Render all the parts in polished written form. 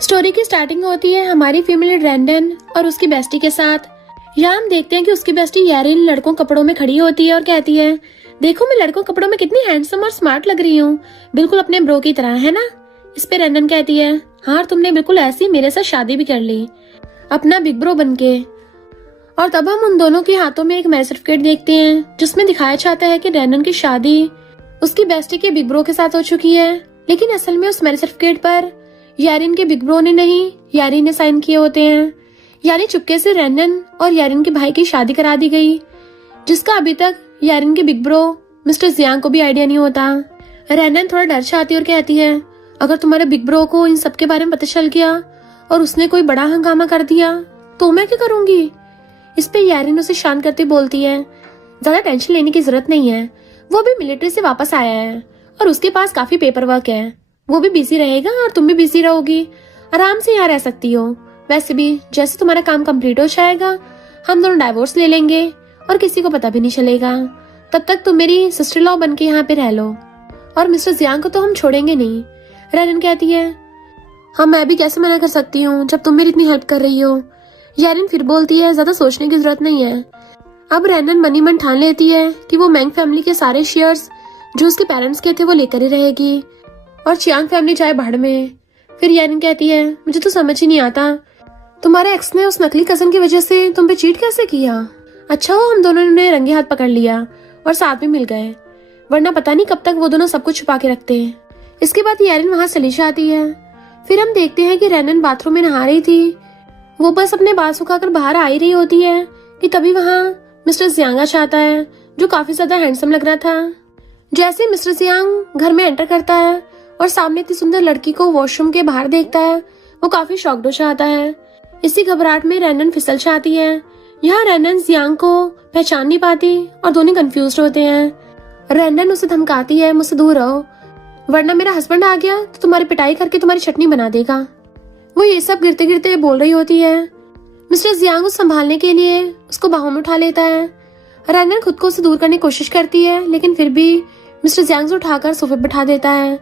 Story की starting होती है हमारी फीमेल रैंडन और उसकी बेस्टी के साथ। यहाँ हम देखते हैं कि उसकी बेस्टी यारिन लड़कों कपड़ों में खड़ी होती है और कहती है, देखो मैं लड़कों कपड़ों में कितनी हैंडसम और स्मार्ट लग रही हूँ, बिल्कुल अपने ब्रो की तरह, है ना। इस पे रैंडन कहती है, हाँ तुमने बिल्कुल ऐसी मेरे साथ शादी भी कर ली, अपना बिग ब्रो बनके। और तब हम उन दोनों के हाथों में एक मैरिज सर्टिफिकेट देखते हैं जिसमें दिखाया जाता है कि रैंडन की शादी उसकी बेस्टी के बिग ब्रो के साथ हो चुकी है, लेकिन असल में उस मैरिज सर्टिफिकेट पर यारिन के बिग ब्रो ने नहीं, यारिन ने साइन किए होते हैं। यानी चुपके से रैंडन और यारिन के भाई की शादी करा दी गई, जिसका अभी तक यारिन के बिग ब्रो मिस्टर जियांग को भी आइडिया नहीं होता। रैंडन थोड़ा डर से आती और कहती है, अगर तुम्हारे बिग ब्रो को इन सब के बारे में पता चल गया और उसने कोई बड़ा हंगामा कर दिया तो मैं क्या करूंगी। इस पे यारिन उसे शांत करते बोलती है, ज्यादा टेंशन लेने की जरूरत नहीं है, वो अभी मिलिट्री से वापस आया है और उसके पास काफी पेपर वर्क है, वो भी बिजी रहेगा और तुम भी बिजी रहोगी, आराम से यहाँ रह सकती हो। वैसे भी जैसे तुम्हारा काम कंप्लीट हो जाएगा हम दोनों डाइवोर्स ले लेंगे और किसी को पता भी नहीं चलेगा, तब तक तुम मेरी सिस्टर लॉ बन के यहाँ पे रह लो, और मिस्टर जियांग को तो हम छोड़ेंगे नहीं। रैनन कहती है, हाँ मैं भी कैसे मना कर सकती हूँ जब तुम मेरी इतनी हेल्प कर रही हो। यारिन फिर बोलती है, ज्यादा सोचने की जरूरत नहीं है। अब रैनन मनी मन ठान लेती है कि वो मैंग फैमिली के सारे शेयर्स जो उसके पेरेंट्स के थे वो लेकर ही रहेगी और चियांग फैमिली जाए भाड़ में। फिर यारिन कहती है, मुझे तो समझ ही नहीं आता तुम्हारे एक्स ने उस नकली कजन की वजह से तुम पे चीट कैसे किया। अच्छा हो हम दोनों ने रंगे हाथ पकड़ लिया और साथ में मिल गए, वरना पता नहीं कब तक वो दोनों सब कुछ छुपा के रखते हैं। इसके बाद यारिन वहाँ से चली जाती है। फिर हम देखते हैं कि रैनन बाथरूम में नहा रही थी, वो बस अपने बाल सुखाकर बाहर आ ही रही होती है कि तभी वहाँ मिस्टर जियांग आता है जो काफी ज्यादा हैंडसम लग रहा था। जैसे मिस्टर जियांग घर में एंटर करता है और सामने इतनी सुंदर लड़की को वॉशरूम के बाहर देखता है, वो काफी शॉक्ड हो जाता है। इसी घबराहट में रैनन फिसल जाती है। यहाँ रैनन जियांग को पहचान नहीं पाती और दोनों कंफ्यूज होते हैं। रैनन उसे धमकाती है, मुझसे दूर रहो वरना मेरा हस्बैंड आ गया तो तुम्हारी पिटाई करके तुम्हारी चटनी बना देगा। वो ये सब गिरते गिरते बोल रही होती है। मिस्टर जियांग उसे संभालने के लिए उसको बाहों में उठा लेता है। रैनन खुद को उसे दूर करने की कोशिश करती है, लेकिन फिर भी मिस्टर जियांग से उठाकर सोफे पर बिठा देता है।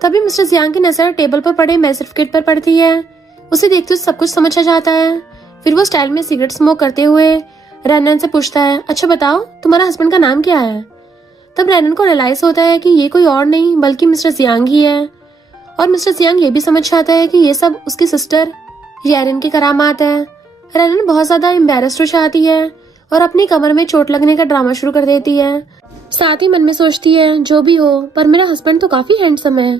तभी मिस्टर जियांग की नजर टेबल पर पड़े मैरिज सर्टिफिकेट पर पड़ती है। उसे देखते हुए सब कुछ समझ आ जाता है। फिर वो स्टाइल में सिगरेट स्मोक करते हुए रैनन से पूछता है, अच्छा बताओ तुम्हारा हस्बैंड का नाम क्या है। तब रैनन को रियलाइज होता है कि ये कोई और नहीं बल्कि मिस्टर जियांग ही है, और मिस्टर जियांग ये भी समझ जाता है कि ये सब उसकी सिस्टर यारिन की करामात है। रैनन बहुत ज्यादा एम्बैरेस्ड हो जाती है और अपनी कमर में चोट लगने का ड्रामा शुरू कर देती है। साथ ही मन में सोचती है, जो भी हो पर मेरा हस्बैंड तो काफी हैंडसम है।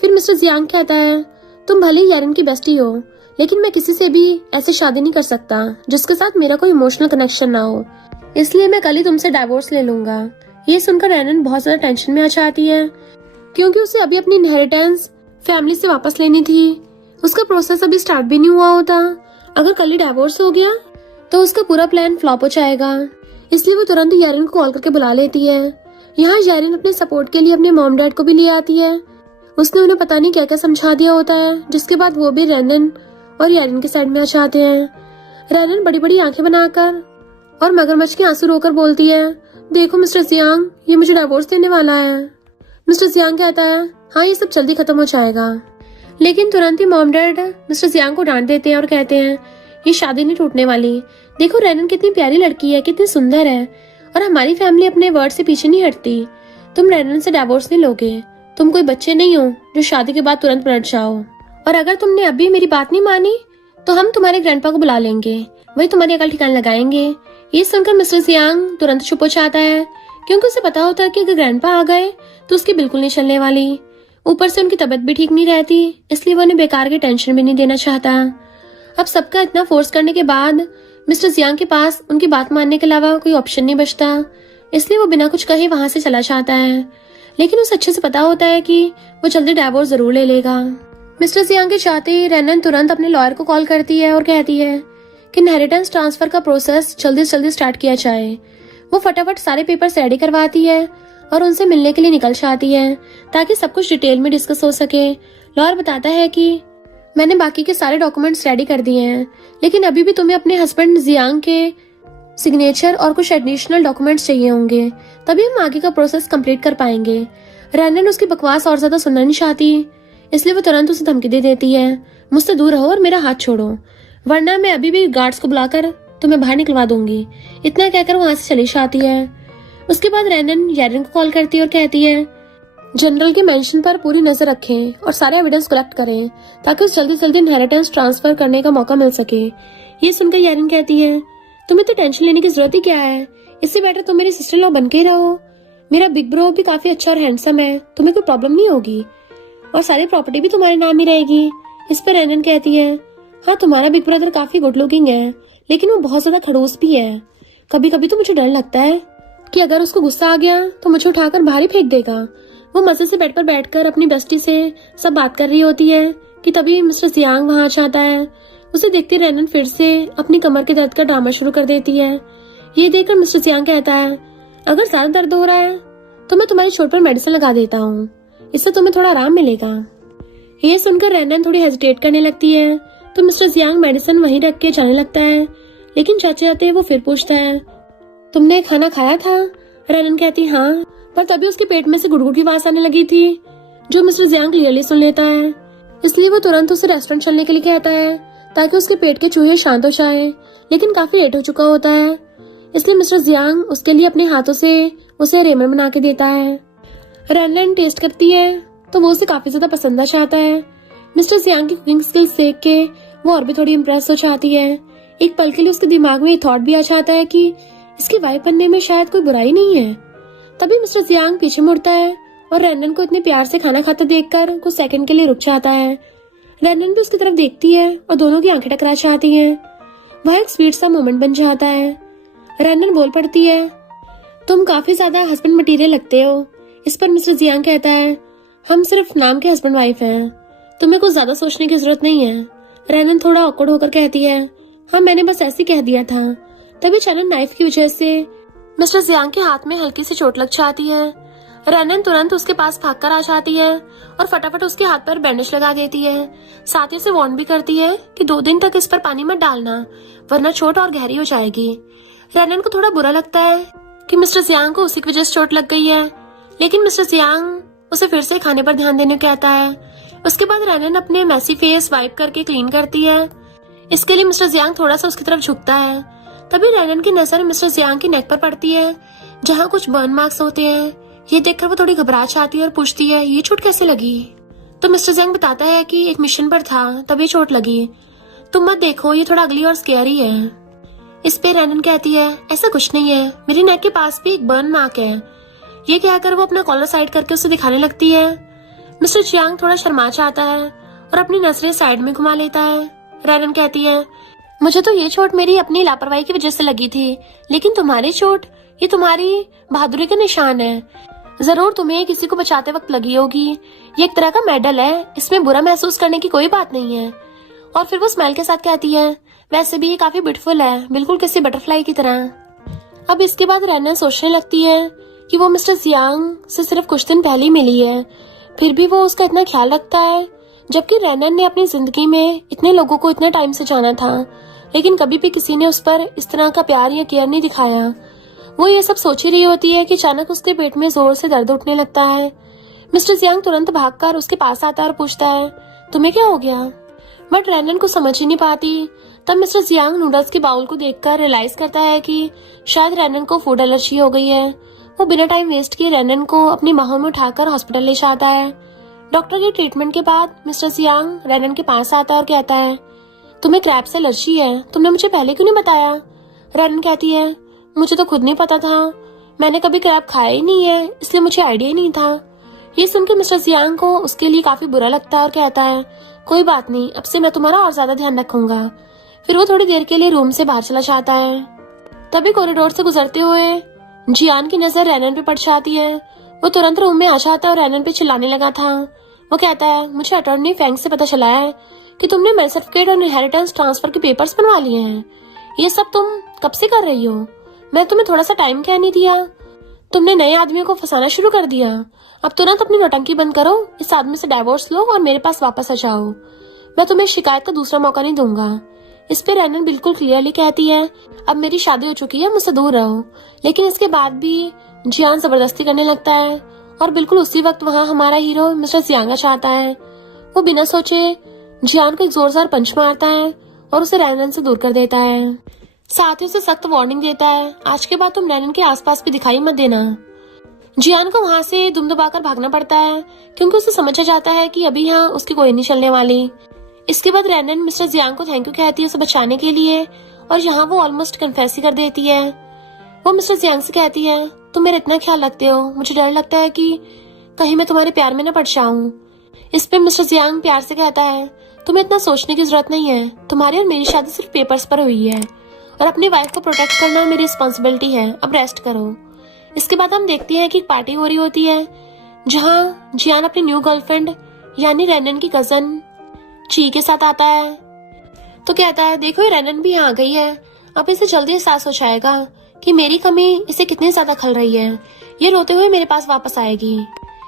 फिर मिस्टर जियांग कहता है, तुम भले ही यारिन की बेस्टी हो, लेकिन मैं किसी से भी ऐसी शादी नहीं कर सकता जिसके साथ मेरा कोई इमोशनल कनेक्शन ना हो, इसलिए मैं कल ही तुमसे डाइवोर्स ले लूंगा। ये सुनकर रैनन बहुत ज्यादा टेंशन में आ जाती है, क्योंकि उसे अभी अपनी इनहेरिटेंस फैमिली से वापस लेनी थी। उसका प्रोसेस अभी स्टार्ट भी नहीं हुआ होता। अगर कल ही डाइवोर्स हो गया तो उसका पूरा प्लान फ्लॉप हो जाएगा, इसलिए वो तुरंत यारिन को कॉल करके बुला लेती है। यहाँ यारिन अपने सपोर्ट के लिए अपने मॉम डैड को भी ले आती है। उसने उन्हें पता नहीं क्या क्या समझा दिया होता है, जिसके बाद वो भी रैनन और यारिन के साइड में आ जाते हैं। रैनन बड़ी बड़ी आंखें बनाकर और मगरमच्छ के आंसू रोकर बोलती है, देखो मिस्टर जियांग ये मुझे डाइवोर्स देने वाला है। मिस्टर जियांग कहता है, हाँ ये सब जल्दी खत्म हो जाएगा, लेकिन तुरंत ही मॉम डैड मिस्टर जियांग को डांट देते हैं और कहते हैं, ये शादी नहीं टूटने वाली, देखो रैनन कितनी प्यारी लड़की है, कितनी सुंदर है, और हमारी फैमिली अपने वर्ड से पीछे नहीं हटती। तुम रैनन से डाइवोर्स नहीं लोगे, तुम कोई बच्चे नहीं हो जो शादी के बाद तुरंत पलट जाओ, और अगर तुमने अभी मेरी बात नहीं मानी तो हम तुम्हारे ग्रैंडपा को बुला लेंगे, वही तुम्हारी अकल ठिकाने लगाएंगे। ये सुनकर मिस्टर जियांग तुरंत चुप हो जाता है, क्योंकि उसे पता होता है कि अगर ग्रैंडपा आ गए तो उसकी बिल्कुल नहीं चलने वाली। ऊपर से उनकी तबीयत भी ठीक नहीं रहती, इसलिए वो उन्हें बेकार की टेंशन भी नहीं देना चाहता। अब सबका इतना फोर्स करने के बाद मिस्टर जियांग के पास उनकी बात मानने के अलावा कोई ऑप्शन नहीं बचता, इसलिए वो बिना कुछ कहे वहां से चला जाता है। लेकिन उसे अच्छे से पता होता है कि वो जल्दी डाइवोर्स जरूर ले लेगा। मिस्टर जियांग के चाहते रैनन तुरंत अपने लॉयर को कॉल करती है और कहती है कि इनहेरिटेंस ट्रांसफर का प्रोसेस जल्दी से जल्दी स्टार्ट किया जाए। वो फटाफट सारे पेपर्स रेडी करवाती है और उनसे मिलने के लिए निकल जाती है ताकि सब कुछ डिटेल में डिस्कस हो सके। लॉयर बताता है कि मैंने बाकी के सारे डॉक्यूमेंट्स रेडी कर दिए हैं, लेकिन अभी भी तुम्हें अपने हस्बैंड जियांग के सिग्नेचर और कुछ एडिशनल डॉक्यूमेंट्स चाहिए होंगे, तभी हम आगे का प्रोसेस कंप्लीट कर पाएंगे। रैनन उसकी बकवास और ज्यादा सुनना नहीं चाहती, इसलिए वो तुरंत उसे धमकी दे देती है। मुझसे दूर रहो और मेरा हाथ छोड़ो, वरना मैं अभी भी गार्ड्स को बुलाकर तुम्हें बाहर निकलवा दूंगी। इतना कहकर वहां से चली जाती है। उसके बाद रैनन यारिन को कॉल करती है और कहती है जनरल के मेंशन पर पूरी नजर रखें और सारे एविडेंस कलेक्ट करें ताकि उसे जल्दी जल्दी इनहेरिटेंस ट्रांसफर करने का मौका मिल सके। ये सुनकर यारिन कहती है तुम्हें तो टेंशन लेने की जरूरत ही क्या है, इससे बेटर तुम मेरी सिस्टर लॉ बन के ही रहो। मेरा बिग ब्रो भी काफी अच्छा और हैंडसम है, तुम्हें कोई प्रॉब्लम नहीं होगी और सारी प्रॉपर्टी भी तुम्हारे नाम ही रहेगी। इस पर रैनन कहती है हाँ तुम्हारा बिग ब्रदर काफी गुड लुकिंग है, लेकिन वो बहुत ज्यादा खड़ूस भी है। कभी कभी तो मुझे डर लगता है कि अगर उसको गुस्सा आ गया तो मुझे उठाकर बाहर ही फेंक देगा। वो मजे से बेड पर बैठकर अपनी बेस्टी से सब बात कर रही होती है कि तभी मिस्टर जियांग वहां आ जाता है। उसे देखते रैनन फिर से अपनी कमर के दर्द का ड्रामा शुरू कर देती है। ये देखकर मिस्टर जियांग कहता है अगर ज्यादा दर्द हो रहा है तो मैं तुम्हारी चोट पर मेडिसिन लगा देता हूँ, इससे तुम्हें थोड़ा आराम मिलेगा। ये सुनकर रैनन थोड़ी हेजिटेट करने लगती है तो मिस्टर जियांग मेडिसिन वहीं रख के जाने लगता है, लेकिन जाते जाते वो फिर पूछता है तुमने खाना खाया था? रैनन कहती हाँ, पर तभी उसके पेट में से गुड़गुड़ की आवाज आने लगी थी जो मिस्टर जियांग क्लियरली सुन लेता है। इसलिए वो तुरंत उसे रेस्टोरेंट चलने के लिए कहता है ताकि उसके पेट के चूहे शांत हो जाए, लेकिन काफी लेट हो चुका होता है। इसलिए मिस्टर जियांग उसके लिए अपने हाथों से उसे रेमन बना के देता है। रैनन टेस्ट करती है तो वो उसे काफी ज्यादा पसंद आ जाता है। मिस्टर जियांग की कुकिंग स्किल्स देख के वो और भी थोड़ी इम्प्रेस हो जाती है। एक पल के लिए उसके दिमाग में ये थॉट भी आ जाता है कि इसकी वाइफ बनने में शायद कोई बुराई नहीं है। तभी मिस्टर जियांग पीछे मुड़ता है और रैनन को इतने प्यार से खाना खाते देखकर कुछ सेकंड के लिए रुक जाता है। रैनन भी उसकी तरफ देखती है और दोनों की आंखें टकरा जाती हैं। वह एक स्वीट सा मोमेंट बन जाता है। रैनन बोल पड़ती है तुम काफी ज्यादा हस्बैंड मटेरियल लगते हो। इस पर मिस्टर जियांग कहता है हम सिर्फ नाम के हस्बैंड वाइफ हैं, तुम्हें कुछ ज्यादा सोचने की जरूरत नहीं है। रैनन थोड़ा ऑकवर्ड होकर कहती है हाँ मैंने बस ऐसे ही कह दिया था। तभी अचानक नाइफ की वजह से मिस्टर जियांग के हाथ में हल्की सी चोट लग जाती है। रैनन तुरंत उसके पास भागकर आ जाती है और फटाफट उसके हाथ पर बैंडेज लगा देती है। साथ ही उसे वार्न भी करती है कि 2 दिन तक इस पर पानी मत डालना वरना चोट और गहरी हो जाएगी। रैनन को थोड़ा बुरा लगता है कि मिस्टर जियांग को उसी की वजह से चोट लग गई है, लेकिन मिस्टर जियांग उसे फिर से खाने पर ध्यान देने को कहता है। उसके बाद रैनन अपने मैसी फेस वाइप करके क्लीन करती है। इसके लिए मिस्टर जियांग थोड़ा सा उसकी तरफ झुकता है। तभी रैनन की नजर मिस्टर जियांग की नेक पर पड़ती है जहाँ कुछ बर्न मार्क्स होते हैं। ये देखकर वो थोड़ी घबरा जाती है और पूछती है ये चोट कैसे लगी? तो मिस्टर जियांग बताता है कि एक मिशन पर था तभी चोट लगी, तुम मत देखो ये थोड़ा अगली और स्कैरी है। इस पे रैनन कहती है ऐसा कुछ नहीं है, मेरी नेक के पास भी एक बर्न मार्क है। ये कहकर वो अपना कॉलर साइड करके उसे दिखाने लगती है। मिस्टर जियांग थोड़ा शर्मा जाता है और अपनी नजरें साइड में घुमा लेता है। रैनन कहती है मुझे तो ये चोट मेरी अपनी लापरवाही की वजह से लगी थी, लेकिन तुम्हारी चोट ये तुम्हारी बहादुरी का निशान है। जरूर तुम्हें किसी को बचाते वक्त लगी होगी। ये एक तरह का मेडल है, इसमें बुरा महसूस करने की कोई बात नहीं है। और फिर वो स्माइल के साथ कहती है वैसे भी ये काफी ब्यूटीफुल है, बिल्कुल किसी बटरफ्लाई की तरह। अब इसके बाद रैनन सोचने लगती है कि वो मिस्टर जियांग से सिर्फ कुछ दिन पहले ही मिली है, फिर भी वो उसका इतना ख्याल रखता है, जबकि रैनन ने अपनी जिंदगी में इतने लोगों को इतने टाइम से जाना था, लेकिन कभी भी किसी ने उस पर इस तरह का प्यार या केयर नहीं दिखाया। वो ये सब सोच ही रही होती है कि अचानक उसके पेट में जोर से दर्द उठने लगता है। मिस्टर जियांग तुरंत भागकर उसके पास आता है और पूछता है तुम्हें क्या हो गया? बट रैनन को समझ ही नहीं पाती। तब मिस्टर जियांग नूडल्स के बाउल को देखकर रियलाइज करता है कि शायद रैनन को फूड एलर्जी हो गई है। वो बिना टाइम वेस्ट किए रैनन को अपनी बाहों में उठाकर हॉस्पिटल ले जाता है। डॉक्टर के ट्रीटमेंट के बाद मिस्टर जियांग रैनन के पास आता है और कहता है तुम्हें क्रैब से एलर्जी है, तुमने मुझे पहले क्यों नहीं बताया? रैनन कहती है मुझे तो खुद नहीं पता था, मैंने कभी क्रैब खाया ही नहीं है, इसलिए मुझे आइडिया ही नहीं था। ये सुनकर मिस्टर जियांग को उसके लिए काफी बुरा लगता है और कहता है कोई बात नहीं, अब से मैं तुम्हारा और ज्यादा ध्यान रखूंगा। फिर वो थोड़ी देर के लिए रूम से बाहर चला जाता है। तभी कॉरिडोर से गुजरते हुए जियान की नजर रैनन पे पड़ जाती है। वो तुरंत रूम में आ जाता है और रैनन पे चिल्लाने लगा था। वो कहता है मुझे अटॉर्नी फैंग से पता चला है कि तुमने मैरिज सर्टिफिकेट और इनहेरिटेंस ट्रांसफर के पेपर्स बनवा लिए हैं। ये सब तुम कब से कर रही हो? मैं तुम्हें थोड़ा सा टाइम क्या नहीं दिया? तुमने नए आदमियों को फंसाना शुरू कर दिया। अब तुरंत अपनी नौटंकी बंद करो, इस आदमी से डाइवोर्स लो और मेरे पास वापस आ जाओ। मैं तुम्हें शिकायत का दूसरा मौका नहीं दूंगा। इस पे रैनन बिल्कुल क्लियरली कहती है अब मेरी शादी हो चुकी है, मुझसे दूर रहो। लेकिन इसके बाद भी जियान जबरदस्ती करने लगता है और बिल्कुल उसी वक्त वहाँ हमारा हीरो मिस्टर जियांग चाहता है। वो बिना सोचे जियान को एक जोरदार पंच मारता है और उसे रैनन से दूर कर देता है। साथ ही उसे सख्त वार्निंग देता है, आज के बाद तुम रैनन के आसपास भी दिखाई मत देना। जियान को वहां से दुम दबाकर भागना पड़ता है क्योंकि उसे समझ आ जाता है कि अभी यहाँ उसकी कोई नहीं चलने वाली। इसके बाद रैनन मिस्टर जियांग को थैंक यू कहती है उसे बचाने के लिए, और यहाँ वो ऑलमोस्ट कन्फेस ही कर देती है। वो मिस्टर जियांग से कहती है, तुम मेरा इतना ख्याल रखते हो, मुझे डर लगता है कि कहीं मैं तुम्हारे प्यार में न पड़ जाऊं। इस पे मिस्टर जियांग प्यार से कहता है, तुम्हें इतना सोचने की जरूरत नहीं है, तुम्हारी और मेरी शादी सिर्फ पेपर्स पर हुई है और अपनी वाइफ को प्रोटेक्ट करना मेरी रिस्पॉन्सिबिलिटी है, अब रेस्ट करो। इसके बाद हम देखते हैं कि एक पार्टी हो रही होती है जहाँ जियान अपनी न्यू गर्लफ्रेंड यानी रैनन की कजन ची के साथ आता है। तो कहता है, देखो ये रैनन भी यहाँ आ गई है, अब इसे जल्दी एहसास हो जाएगा कि मेरी कमी इसे कितनी ज्यादा खल रही है, ये रोते हुए मेरे पास वापस आएगी।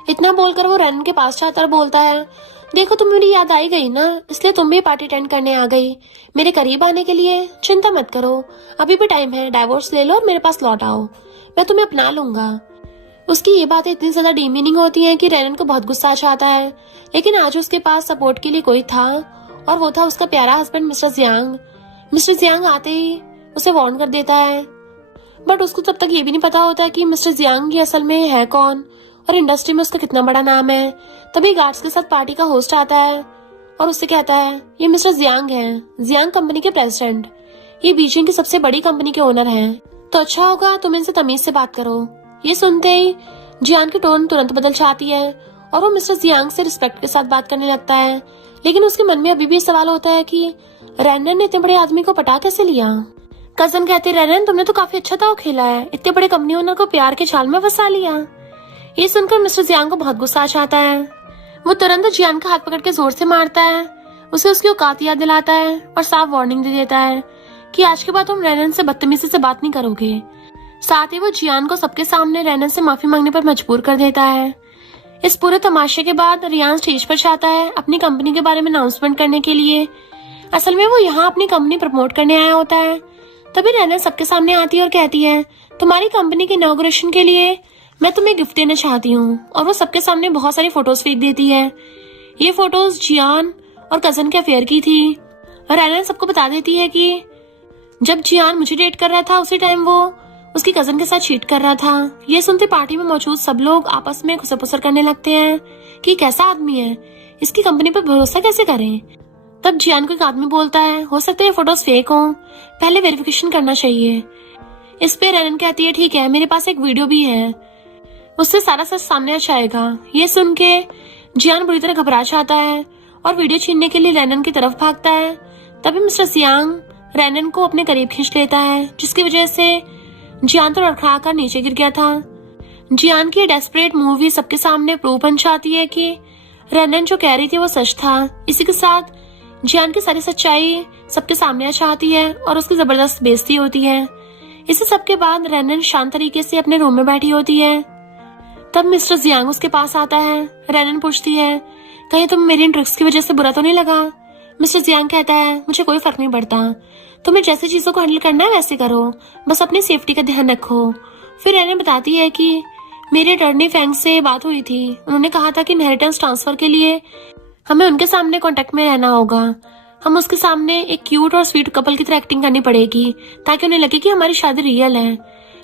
इतना बोलकर वो रैनन के पास जाता और बोलता है, देखो तुम मेरी याद आई गई ना, इसलिए तुम भी पार्टी अटेंड करने आ गई मेरे करीब आने के लिए। चिंता मत करो, अभी भी टाइम है, डाइवोर्स ले लो और मेरे पास लौट आओ, मैं तुम्हें अपना लूंगा। उसकी ये बातें इतनी ज्यादा डीमीनिंग होती हैं कि रैनन को बहुत गुस्सा आ जाता है, लेकिन आज उसके पास सपोर्ट के लिए कोई था और वो था उसका प्यारा husband mister Jiang. Mister Jiang आते ही उसे वार्न कर देता है, बट उसको तब तक ये भी नहीं पता होता कि मिस्टर जियांग ये असल में है कौन और इंडस्ट्री में उसका कितना बड़ा नाम है। तभी गार्ड्स के साथ पार्टी का होस्ट आता है और उससे कहता है, ये मिस्टर जियांग है, जियांग कंपनी के प्रेसिडेंट, ये बीजिंग की सबसे बड़ी कंपनी के ओनर हैं, तो अच्छा होगा तुम इनसे तमीज से बात करो। ये सुनते ही जियान की टोन तुरंत बदल जाती है और वो मिस्टर जियांग से रिस्पेक्ट के साथ बात करने लगता है, लेकिन उसके मन में अभी भी सवाल होता है कि रैनन ने इतने बड़े आदमी को पटा कैसे लिया। कजन कहती, रैनन तुमने तो काफी अच्छा दाव खेला है, इतने बड़े कंपनी ओनर को प्यार के जाल में फंसा लिया। ये सुनकर मिस्टर जियांग को बहुत गुस्सा आ जाता है। वो तुरंत जियान का हाथ पकड़ के जोर से मारता है, उसे उसकी औकात याद दिलाता है और साफ वार्निंग दे देता है कि आज के बाद तुम रैनन से बदतमीजी से बात नहीं करोगे। साथ ही वो जियान को सबके सामने रैनन से माफी मांगने पर मजबूर कर देता है। इस पूरे तमाशे के बाद रियान स्टेज पर जाता है अपनी कंपनी के बारे में अनाउंसमेंट करने के लिए। असल में वो यहाँ अपनी कंपनी प्रमोट करने आया होता है। तभी रैनन सबके सामने आती है और कहती है, तुम्हारी कंपनी के इनॉग्रेशन के लिए मैं तुम्हें गिफ्ट देना चाहती हूँ, और वो सबके सामने बहुत सारी फोटोज फेंक देती है। ये फोटोज जियान और कजन के अफेयर की थी। रैनन सबको बता देती है कि जब जियान मुझे डेट कर रहा था उसी टाइम वो उसकी कजन के साथ चीट कर रहा था। ये सुनते पार्टी में मौजूद सब लोग आपस में खुसर-पुसर करने लगते हैं कि कैसा आदमी है, इसकी कंपनी पर भरोसा कैसे करें। तब जियान को एक आदमी बोलता है, हो सकता है फोटोज फेक हो, पहले वेरिफिकेशन करना चाहिए। इस पे रैनन कहती है, ठीक है, मेरे पास एक वीडियो भी है, उससे सारा सच सामने आ जाएगा। ये सुन के जियान बुरी तरह घबरा जाता है और वीडियो छीनने के लिए रैनन की तरफ भागता है। तभी मिस्टर जियांग रैनन को अपने करीब खींच लेता है, जिसकी वजह से जियान तो लड़खड़ा कर नीचे गिर गया था। जियान की डेस्परेट मूवी सबके सामने प्रूव बन जाती है कि रैनन जो कह रही थी वो सच था। इसी के साथ जियान की सारी सच्चाई सबके सामने आ जाती है और उसकी जबरदस्त बेइज्जती होती है। इसी सब के बाद रैनन शांत तरीके से अपने रूम में बैठी होती है। तब मिस्टर जियांग उसके पास आता है। रैनन पूछती है, कहीं तुम मेरी इन ट्रिक्स की वजह से बुरा तो नहीं लगा। मिस्टर जियांग कहता है, मुझे कोई फर्क नहीं पड़ता, तुम्हें जैसे चीजों को हैंडल करना है वैसे करो, बस अपनी सेफ्टी का ध्यान रखो। फिर रैनन बताती है कि मेरे अटॉर्नी फैंग से बात हुई थी, उन्होंने कहा था कि इनहेरिटेंस ट्रांसफर के लिए हमें उनके सामने कांटेक्ट में रहना होगा। हम उसके सामने एक क्यूट और स्वीट कपल की तरह एक्टिंग करनी पड़ेगी ताकि उन्हें लगे कि हमारी शादी रियल है।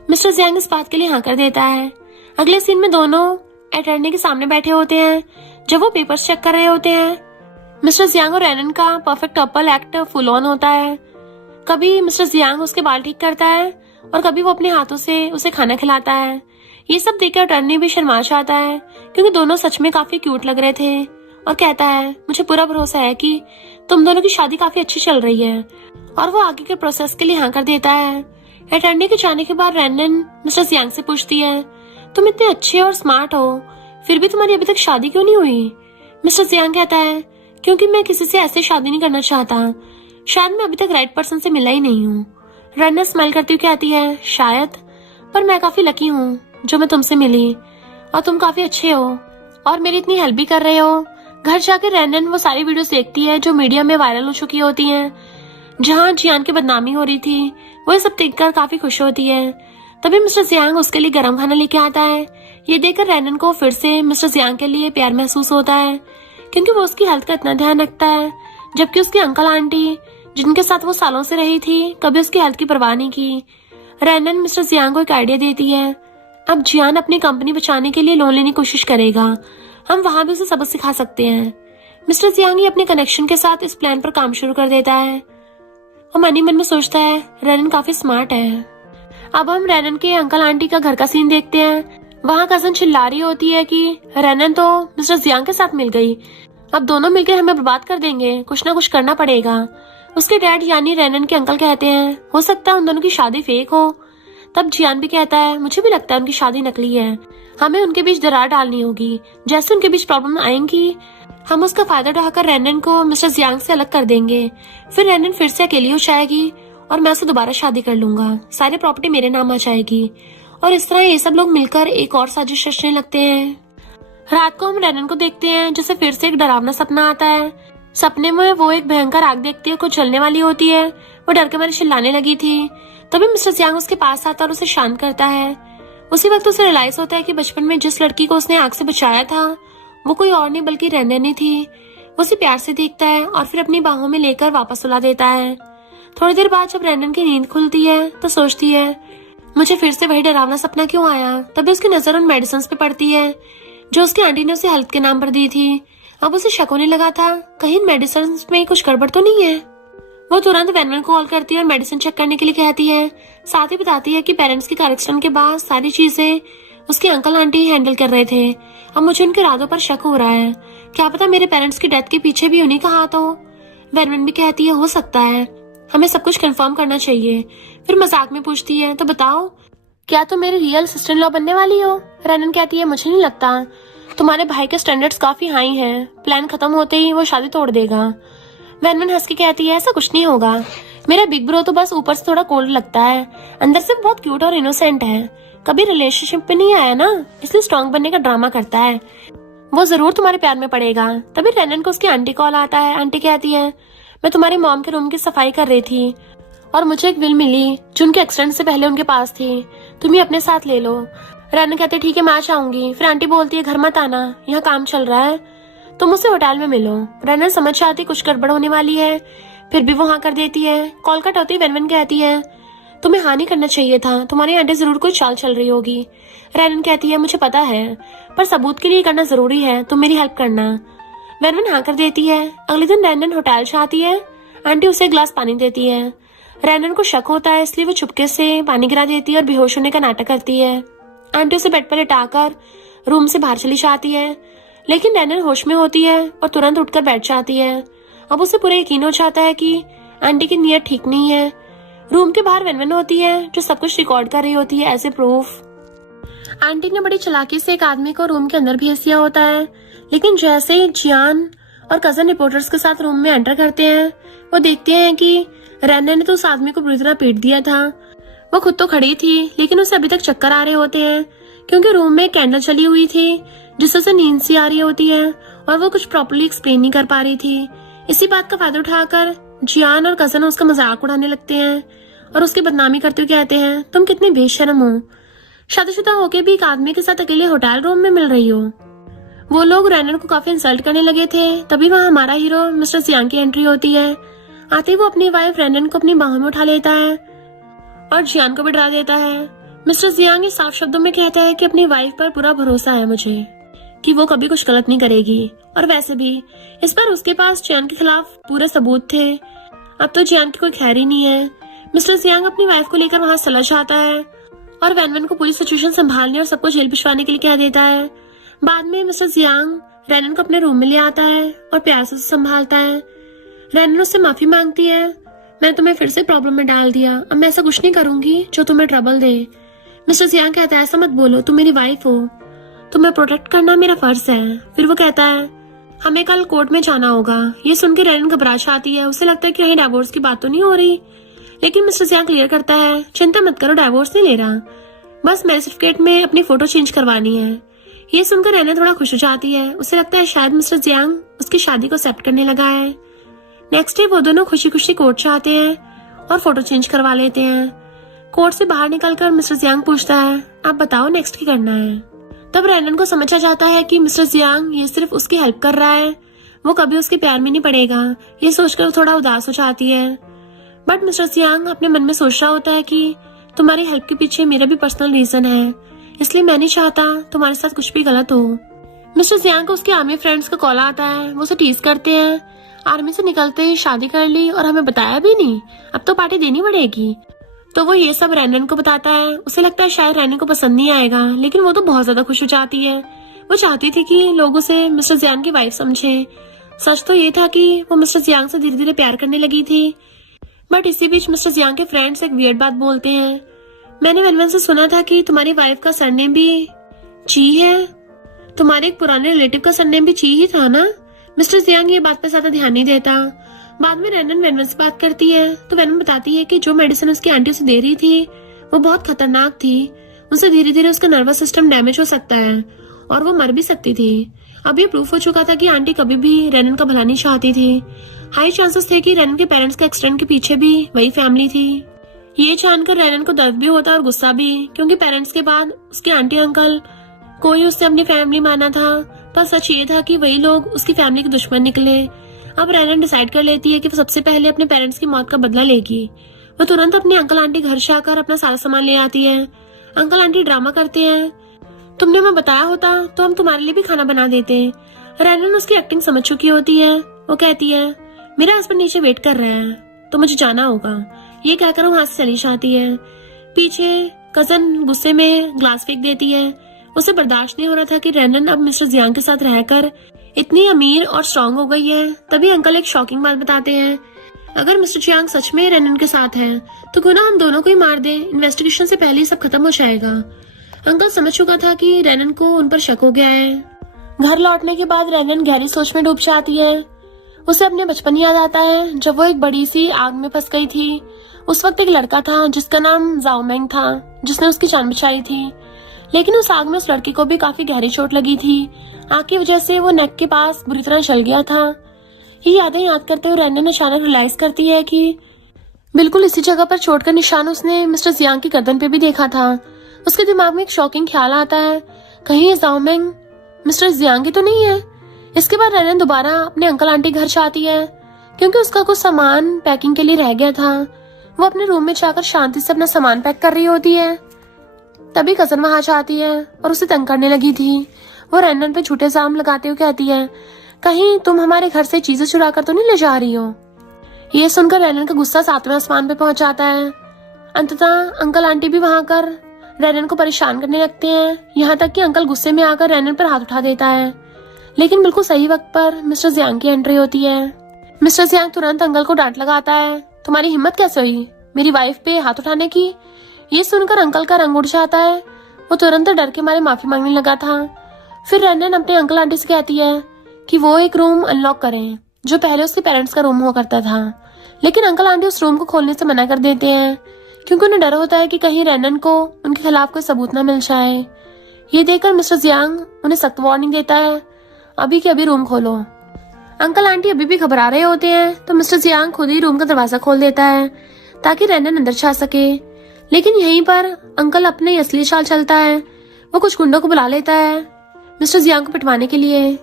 मिस्टर जियांग इस बात के लिए हाँ कर देता है। अगले सीन में दोनों अटॉर्नी के सामने बैठे होते हैं जब वो पेपर्स चेक कर रहे होते हैं। मिस्टर जियांग और रैनन का perfect couple act full on होता है। कभी मिस्टर जियांग उसके बाल ठीक करता है और कभी वो अपने हाथों से उसे खाना खिलाता है। ये सब देखकर अटॉर्नी भी शर्मा जाता है क्योंकि दोनों सच में काफी क्यूट लग रहे थे और कहता है, मुझे पूरा भरोसा है कि तुम दोनों की शादी काफी अच्छी चल रही है, और वो आगे के प्रोसेस के लिए हाँ कर देता है। अटॉर्नी के जाने के बाद रैनन मिस्टर जियांग से पूछती है, तुम इतने अच्छे और स्मार्ट हो, फिर भी तुम्हारी अभी तक शादी क्यों नहीं हुई। मिस्टर जियांग कहता है, क्योंकि मैं किसी से ऐसे शादी नहीं करना चाहता, शायद मैं अभी तक राइट पर्सन से मिला ही नहीं हूँ। रैनन स्माइल करती हुई कहती है, शायद, पर मैं काफी लकी हूँ जो मैं तुमसे मिली, और तुम काफी अच्छे हो और मेरी इतनी हेल्प भी कर रहे हो। घर जाकर रैनन वो सारी वीडियोस देखती है जो मीडिया में वायरल हो चुकी होती हैं, जहाँ जियान की बदनामी हो रही थी। वो ये सब देखकर काफी खुश होती है। तभी मिस्टर जियांग उसके लिए गर्म खाना लेके आता है। ये देखकर रैनन को फिर से मिस्टर जियांग के लिए प्यार महसूस होता है क्योंकि वो उसकी हेल्थ का इतना ध्यान रखता है। जबकि उसके अंकल आंटी जिनके साथ वो सालों से रही थी कभी उसकी हेल्थ की परवाह नहीं की। रैनन मिस्टर जियांग को एक आइडिया देती है। अब जियान अपनी कंपनी बचाने के लिए लोन लेने की कोशिश करेगा, हम वहां भी उसे सबक सिखा सकते हैं। मिस्टर जियांग अपने कनेक्शन के साथ इस प्लान पर काम शुरू कर देता है और मन ही मन में सोचता है रैनन काफी स्मार्ट है। अब हम रैनन के अंकल आंटी का घर का सीन देखते हैं। वहाँ कजन चिल्ला रही होती है कि रैनन तो मिस्टर जियांग के साथ मिल गई, अब दोनों मिलकर हमें बर्बाद कर देंगे, कुछ ना कुछ करना पड़ेगा। उसके डैड यानी रैनन के अंकल कहते हैं हो सकता है उन दोनों की शादी फेक हो। तब जियान भी कहता है मुझे भी लगता है उनकी शादी नकली है, हमें उनके बीच दरार डालनी होगी। जैसे उनके बीच प्रॉब्लम आएंगी हम उसका फायदा उठाकर रैनन को मिस्टर जियांग से अलग कर देंगे। फिर रैनन फिर से अकेली हो जाएगी और मैं उससे दोबारा शादी कर लूंगा, सारी प्रॉपर्टी मेरे नाम आ जाएगी। और इस तरह ये सब लोग मिलकर एक और साजिश रचने लगते हैं। रात को हम रैनन को देखते हैं जिसे फिर से एक डरावना सपना आता है। सपने में वो एक भयंकर आग देखती है, कुछ जलने वाली होती है। वो डर के मारे चिल्लाने लगी थी। तभी मिस्टर जियांग उसके पास आता और उसे शांत करता है। उसी वक्त उसे रियलाइज होता है कि बचपन में जिस लड़की को उसने आग से बचाया था वो कोई और नहीं बल्कि रैनन ही थी। वो उसे प्यार से देखता है और फिर अपनी बाहों में लेकर वापस सुला देता है। थोड़ी देर बाद जब रैनन की नींद खुलती है तो सोचती है मुझे फिर से वही डरावना सपना क्यों आया। तभी उसकी नजर उन मेडिसिन पे पड़ती है जो उसकी आंटी ने उसे हेल्थ के नाम पर दी थी। अब उसे शक होने लगा था कहीं मेडिसिन में कुछ गड़बड़ तो नहीं है। वो तुरंत वैनवन को कॉल करती है और मेडिसिन चेक करने के लिए कहती है। साथ ही बताती है कि पेरेंट्स की कार एक्सीडेंट के बाद सारी चीजें उसके अंकल आंटी हैंडल कर रहे थे। अब मुझे उनके इरादों पर शक हो रहा है, क्या पता मेरे पेरेंट्स की डेथ के पीछे भी उन्हीं का हाथ हो। वैनवन भी कहती है हो सकता है, हमें सब कुछ कंफर्म करना चाहिए। फिर मजाक में पूछती है तो बताओ क्या तुम मेरी रियल सिस्टर इन लॉ बनने वाली हो। रैनन कहती है मुझे नहीं लगता, तुम्हारे भाई के स्टैंडर्ड्स काफी हाई हैं, प्लान खत्म होते ही वो शादी तोड़ देगा। वैनवन हंस के कहती है ऐसा कुछ नहीं होगा, मेरा बिग ब्रो तो बस ऊपर से थोड़ा कोल्ड लगता है, अंदर से बहुत क्यूट और इनोसेंट है, कभी रिलेशनशिप पे नहीं आया ना इसलिए स्ट्रॉन्ग बनने का ड्रामा करता है, वो जरूर तुम्हारे प्यार में पड़ेगा। तभी रैनन को उसकी आंटी कॉल आता है। आंटी कहती है मैं तुम्हारी मॉम के रूम की सफाई कर रही थी और मुझे एक विल मिली जो उनके एक्सीडेंट से पहले उनके पास थी, तुम ही अपने साथ ले लो। रैनन कहते ठीक है मैं आ जाऊंगी। फिर आंटी बोलती है घर मत आना, यहाँ काम चल रहा है, तुम मुझसे होटल में मिलो। रैनन समझ जाती कुछ गड़बड़ होने वाली है, फिर भी वो हाँ कर देती है। कॉल कट होती वैनवन कहती है तुम्हें हाँ नहीं करना चाहिए था, तुम्हारी आंटी जरूर कोई चाल चल रही होगी। रैनन कहती है मुझे पता है पर सबूत के लिए करना जरूरी है, तुम मेरी हेल्प करना। वैनवन हाँ कर देती है। अगले दिन रैनन होटल जाती है। आंटी उसे एक गिलास पानी देती है। रैनन को शक होता है इसलिए वो चुपके से पानी गिरा देती है और बेहोश होने का नाटक करती है। आंटी उसे बेड पर लिटाकर रूम से बाहर चली जाती है, लेकिन रैनन होश में होती है और तुरंत उठकर बैठ जाती है। अब उसे पूरा यकीन हो जाता है कि आंटी की नीयत ठीक नहीं है। रूम के बाहर वैनवन होती है जो सब कुछ रिकॉर्ड कर रही होती है एज ए प्रूफ। आंटी ने बड़ी चालाकी से एक आदमी को रूम के अंदर भेज दिया होता है, लेकिन जैसे ही जियान और कजन रिपोर्टर्स के साथ रूम में एंटर करते हैं वो देखते हैं कि रैनन ने तो उस आदमी को बुरी तरह पीट दिया था। वो खुद तो खड़ी थी लेकिन उसे अभी तक चक्कर आ रहे होते हैं क्योंकि रूम में कैंडल चली हुई थी जिससे उसे नींद सी आ रही होती है और वो कुछ प्रॉपर्ली एक्सप्लेन नहीं कर पा रही थी। इसी बात का फायदा उठाकर जियान और कजन उसका मजाक उड़ाने लगते हैं और उसकी बदनामी करते हुए कहते हैं तुम कितने बेशर्म हो, शादीशुदा होके भी एक आदमी के साथ अकेले होटल रूम में मिल रही हो। वो लोग रैनन को काफी इंसल्ट करने लगे थे। तभी वहाँ हमारा हीरो मिस्टर जियांग की एंट्री होती है। आते ही वो अपनी वाइफ रैनन को अपनी बाहों में उठा लेता है और जियान को भी डरा देता है। मिस्टर जियांग इस साफ शब्दों में कहता है कि अपनी वाइफ पर पूरा भरोसा है मुझे कि वो कभी कुछ गलत नहीं करेगी, और वैसे भी इस पर उसके पास जियान के खिलाफ पूरे सबूत थे। अब तो जियान की कोई खैर ही नहीं है। मिस्टर जियांग अपनी वाइफ को लेकर वहाँ चला जाता है और वैनवन को पूरी सिचुएशन संभालने और सबको जेल भिजवाने के लिए कह देता है। बाद में मिस्टर जियांग रैनन को अपने रूम में ले आता है और प्यार से संभालता है। रैनन उससे माफी मांगती है, मैं तुम्हें फिर से प्रॉब्लम में डाल दिया, अब मैं ऐसा कुछ नहीं करूंगी जो तुम्हें ट्रबल दे। मिस्टर जियांग कहता है ऐसा मत बोलो, तुम मेरी वाइफ हो, तुम्हें प्रोटेक्ट करना मेरा फर्ज है। फिर वो कहता है हमें कल कोर्ट में जाना होगा। ये सुन के रैनन घबरा जाती है, उसे लगता है कि कहीं डिवोर्स की बात तो नहीं हो रही, लेकिन मिस्टर जियांग क्लियर करता है चिंता मत करो, डिवोर्स नहीं ले रहा, बस मैरिज सर्टिफिकेट में अपनी फोटो चेंज करवानी है। ये सुनकर रैनन थोड़ा खुश हो जाती है, उसे लगता है शायद मिस्टर जियांग उसकी शादी को एक्सेप्ट करने लगा है। नेक्स्ट डे वो दोनों खुशी खुशी कोर्ट जाते हैं और फोटो चेंज करवा लेते हैं। कोर्ट से बाहर निकलकर मिस्टर जियांग पूछता है आप बताओ नेक्स्ट क्या करना है। तब रैनन को समझ आ जाता है कि मिस्टर जियांग ये सिर्फ उसकी हेल्प कर रहा है, वो कभी उसके प्यार में नहीं पड़ेगा। ये सोचकर वो थोड़ा उदास हो जाती है। बट मिस्टर जियांग अपने मन में सोच रहा होता है कि तुम्हारी हेल्प के पीछे मेरा भी पर्सनल रीजन है, इसलिए मैं नहीं चाहता तुम्हारे साथ कुछ भी गलत हो। मिस्टर जियांग को उसके आर्मी फ्रेंड्स का कॉल आता है। वो उसे टीज करते हैं, आर्मी से निकलते ही शादी कर ली और हमें बताया भी नहीं, अब तो पार्टी देनी पड़ेगी। तो वो ये सब रैनन को बताता है। उसे लगता है शायद रैनन को पसंद नहीं आएगा, लेकिन वो तो बहुत ज्यादा खुश हो जाती है। वो चाहती थी कि लोग उसे मिस्टर जियांग की वाइफ समझे। सच तो ये था कि वो मिस्टर जियांग से धीरे धीरे प्यार करने लगी थी। बट इसी बीच मिस्टर जियांग के फ्रेंड्स एक वियर्ड बात बोलते हैं। मैंने वेनवन से सुना था कि तुम्हारी वाइफ का सरनेम भी ची है। तुम्हारे एक पुराने रिलेटिव का सरनेम भी ची ही था ना? मिस्टर जियांग ये बात पे ज्यादा ध्यान नहीं देता। बाद में रैनन वेनवन से बात करती है तो वेनवन बताती है कि जो मेडिसिन उसकी आंटी उसे दे रही थी वो बहुत खतरनाक थी। उनसे धीरे धीरे उसका नर्वस सिस्टम डैमेज हो सकता है और वो मर भी सकती थी। अब ये प्रूफ हो चुका था कि आंटी कभी भी रैनन का भला नहीं चाहती थी। हाई चांसेस थे कि रैनन के पेरेंट्स के एक्सीडेंट के पीछे भी वही फैमिली थी। ये जानकर रैनन को दर्द भी होता और गुस्सा भी, क्योंकि पेरेंट्स के बाद उसके आंटी अंकल कोई उससे अपनी फैमिली माना था, पर सच ये था कि वही लोग उसकी फैमिली के दुश्मन निकले। अब रैनन डिसाइड कर लेती है कि वो सबसे पहले अपने पेरेंट्स की मौत का बदला लेगी। वो तुरंत अपने अंकल आंटी घर से आकर अपना सारा सामान ले आती है। अंकल आंटी ड्रामा करते हैं, तुमने हमें बताया होता तो हम तुम्हारे लिए भी खाना बना देते। रैनन उसकी एक्टिंग समझ चुकी होती है। वो कहती है मेरा हस्बैंड नीचे वेट कर रहा है तो मुझे जाना होगा। ये कहकर वो वहां से चली जाती है। पीछे कजन गुस्से में ग्लास फेंक देती है। उसे बर्दाश्त नहीं हो रहा था कि रैनन अब मिस्टर जियांग के साथ रहकर इतनी अमीर और स्ट्रांग हो गई है। तभी अंकल एक शॉकिंग बात बताते हैं, अगर मिस्टर जियांग सच में रैनन के साथ है तो क्यों ना हम दोनों को ही मार दे, इन्वेस्टिगेशन से पहले ही सब खत्म हो जाएगा। अंकल समझ चुका था कि रैनन को उन पर शक हो गया है। घर लौटने के बाद रैनन गहरी सोच में डूब जाती है। उसे अपने बचपन याद आता है जब वो एक बड़ी सी आग में फंस गई थी। उस वक्त एक लड़का था जिसका नाम जाओ मेंग था, जिसने उसकी जान बचाई थी। लेकिन उस आग में उस लड़के को भी काफी गहरी चोट लगी थी। आग की वजह से वो नेक के पास बुरी तरह जल गया था। ये यादें याद करते हुए रैनन अचानक रियलाइज करती है कि बिल्कुल इसी जगह पर चोट का निशान उसने मिस्टर जियांग की गर्दन पे भी देखा था। उसके दिमाग में एक शॉकिंग ख्याल आता है, कहीं ये जाओ मेंग मिस्टर जियांग ही तो नहीं है। इसके बाद रैनन दोबारा अपने अंकल आंटी घर जाती है क्योंकि उसका कुछ सामान पैकिंग के लिए रह गया था। वो अपने रूम में जाकर शांति से अपना सामान पैक कर रही होती है। तभी कजन वहां जाती है और उसे तंग करने लगी थी। वो रैनन पे झूठे इल्जाम लगाते हुए कहती है, कहीं तुम हमारे घर से चीजें चुरा कर तो नहीं ले जा रही हो। ये सुनकर रैनन का गुस्सा 7वें आसमान पे पहुंच जाता है। अंततः अंकल आंटी भी वहां कर रैनन को परेशान करने लगते हैं। यहाँ तक कि अंकल गुस्से में आकर रैनन पर हाथ उठा देता है। लेकिन बिल्कुल सही वक्त पर मिस्टर जियांग की एंट्री होती है। मिस्टर जियांग तुरंत अंकल को डांट लगाता है, तुम्हारी हिम्मत कैसे हुई मेरी वाइफ पे हाथ उठाने की। ये सुनकर अंकल का रंग उड़ जाता है। वो तुरंत डर के मारे माफी मांगने लगा था। फिर रैनन अपने अंकल आंटी से कहती है कि वो एक रूम अनलॉक करें जो पहले उसके पेरेंट्स का रूम हुआ करता था। लेकिन अंकल आंटी उस रूम को खोलने से मना कर देते हैं क्योंकि उन्हें डर होता है कि कहीं रैनन को उनके खिलाफ कोई सबूत न मिल जाए। ये देखकर मिस्टर जियांग उन्हें सख्त वार्निंग देता है, अभी के अभी रूम खोलो। अंकल आंटी अभी भी घबरा रहे होते हैं तो मिस्टर जियांग खुद ही रूम का दरवाजा खोल देता है ताकि रैनन अंदर जा सके। लेकिन यहीं पर अंकल अपने असली चाल चलता है। वो कुछ गुंडों को बुला लेता है मिस्टर जियांग को पिटवाने के लिए।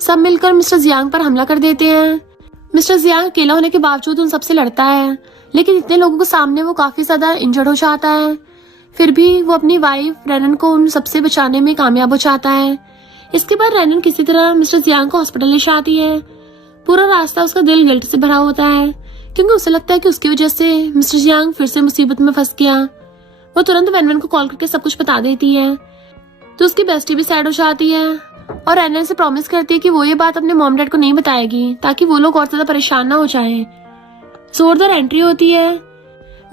सब मिलकर मिस्टर जियांग पर हमला कर देते हैं। मिस्टर जियांग अकेला होने के बावजूद उन सबसे लड़ता है, लेकिन इतने लोगों के सामने वो काफी ज्यादा इंजर्ड हो जाता है। फिर भी वो अपनी वाइफ रैनन को उन सबसे बचाने में कामयाब हो जाता है। इसके बाद रैनन किसी तरह मिस्टर जियांग को हॉस्पिटल ले जाती है। पूरा रास्ता उसका दिल गिल्ट से भरा होता है क्योंकि उसे लगता है कि उसकी वजह से मिस्टर जियांग फिर से मुसीबत में फंस गया। वो तुरंत वेनवन को कॉल करके सब कुछ बता देती है तो उसकी बेस्टी भी सैड हो जाती है और रैनन से प्रॉमिस करती है कि वो ये बात अपने मॉम डैड को नहीं बताएगी ताकि वो लोग और ज्यादा परेशान ना हो जाएं। जोरदार एंट्री होती है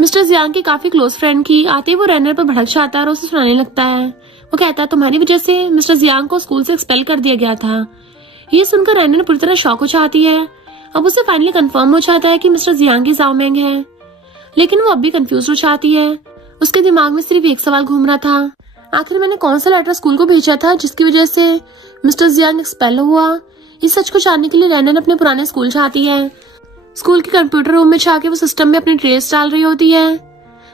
मिस्टर जियांग की काफी क्लोज फ्रेंड की। आते ही वो रैनन पर भड़क जाता है और उसे सुनाने लगता है। वो कहता है तुम्हारी वजह से मिस्टर जियांग को स्कूल से एक्सपेल कर दिया गया था। ये सुनकर रैनन पूरी तरह शॉक हो जाती है। अब उसे फाइनली कंफर्म हो जाता है कि मिस्टर जियांग ही जाओ मेंग है, लेकिन वो अब भी कंफ्यूज हो जाती है। उसके दिमाग में सिर्फ एक सवाल घूम रहा था, आखिर मैंने कौन सा लेटर स्कूल को भेजा था जिसकी वजह से मिस्टर जियांग एक्सपेल हुआ। इस सच को जानने के लिए रैनन अपने पुराने स्कूल जाती है। स्कूल के कंप्यूटर रूम में जाके वो सिस्टम में अपनी ट्रेस डाल रही होती है।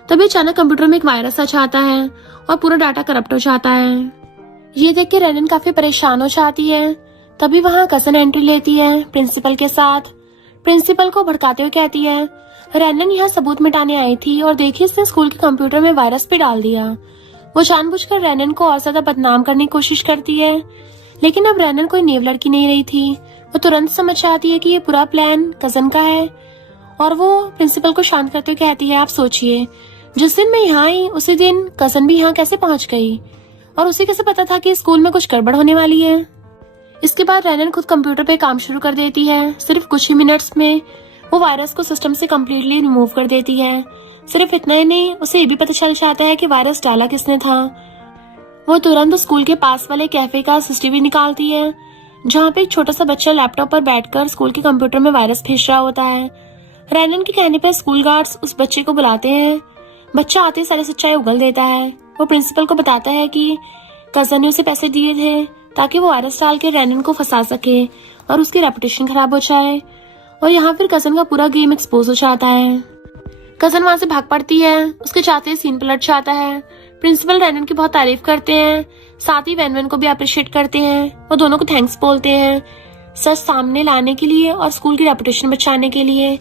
तभी अचानक कंप्यूटर में एक वायरस आ जाता है और पूरा डाटा करप्ट हो जाता है। ये देख के रैनन काफी परेशान हो जाती है। तभी वहाँ कजन एंट्री लेती है प्रिंसिपल के साथ। प्रिंसिपल को भड़काते हुए कहती है, रैनन यहाँ सबूत मिटाने आई थी और देखिए इसने स्कूल के कंप्यूटर में वायरस भी डाल दिया। वो जानबूझकर रैनन को और ज्यादा बदनाम करने की कोशिश करती है, लेकिन अब रैनन कोई नेव लड़की नहीं रही थी। वो तुरंत समझ आती है कि ये पूरा प्लान कजन का है और वो प्रिंसिपल को शांत करते हुए कहती है, आप सोचिए जिस दिन मैं यहाँ आई उसी दिन कजन भी यहाँ कैसे पहुंच गई और उसे कैसे पता था कि स्कूल में कुछ गड़बड़ होने वाली है। इसके बाद रैनन खुद कंप्यूटर पे काम शुरू कर देती है। सिर्फ कुछ ही मिनट्स में वो वायरस को सिस्टम से कम्प्लीटली रिमूव कर देती है। सिर्फ इतना ही नहीं, उसे ये भी पता चल जाता है कि वायरस डाला किसने था। वो तुरंत स्कूल के पास वाले कैफे का सीसीटीवी निकालती है, जहाँ पे एक छोटा सा बच्चा लैपटॉप पर बैठकर स्कूल के कंप्यूटर में वायरस भेज रहा होता है। रैनन के कहने पर स्कूल गार्ड्स उस बच्चे को बुलाते हैं। बच्चा आते ही सारी सच्चाई उगल देता है। वो प्रिंसिपल को बताता है कि कजन ने उसे पैसे दिए थे ताकि वो वायरस डाल के रैनन को फंसा सके और उसकी रेपुटेशन खराब हो जाए। और यहाँ फिर कजन का पूरा गेम एक्सपोज हो जाता है। कजन वहां से भाग पड़ती है। उसके चाहते सीन पलट जाता है। प्रिंसिपल रैनन की बहुत तारीफ करते हैं, साथ ही वैन को भी अप्रिशिएट करते हैं। वो दोनों को थैंक्स बोलते हैं सच सामने लाने के लिए और स्कूल की रेपुटेशन बचाने के लिए।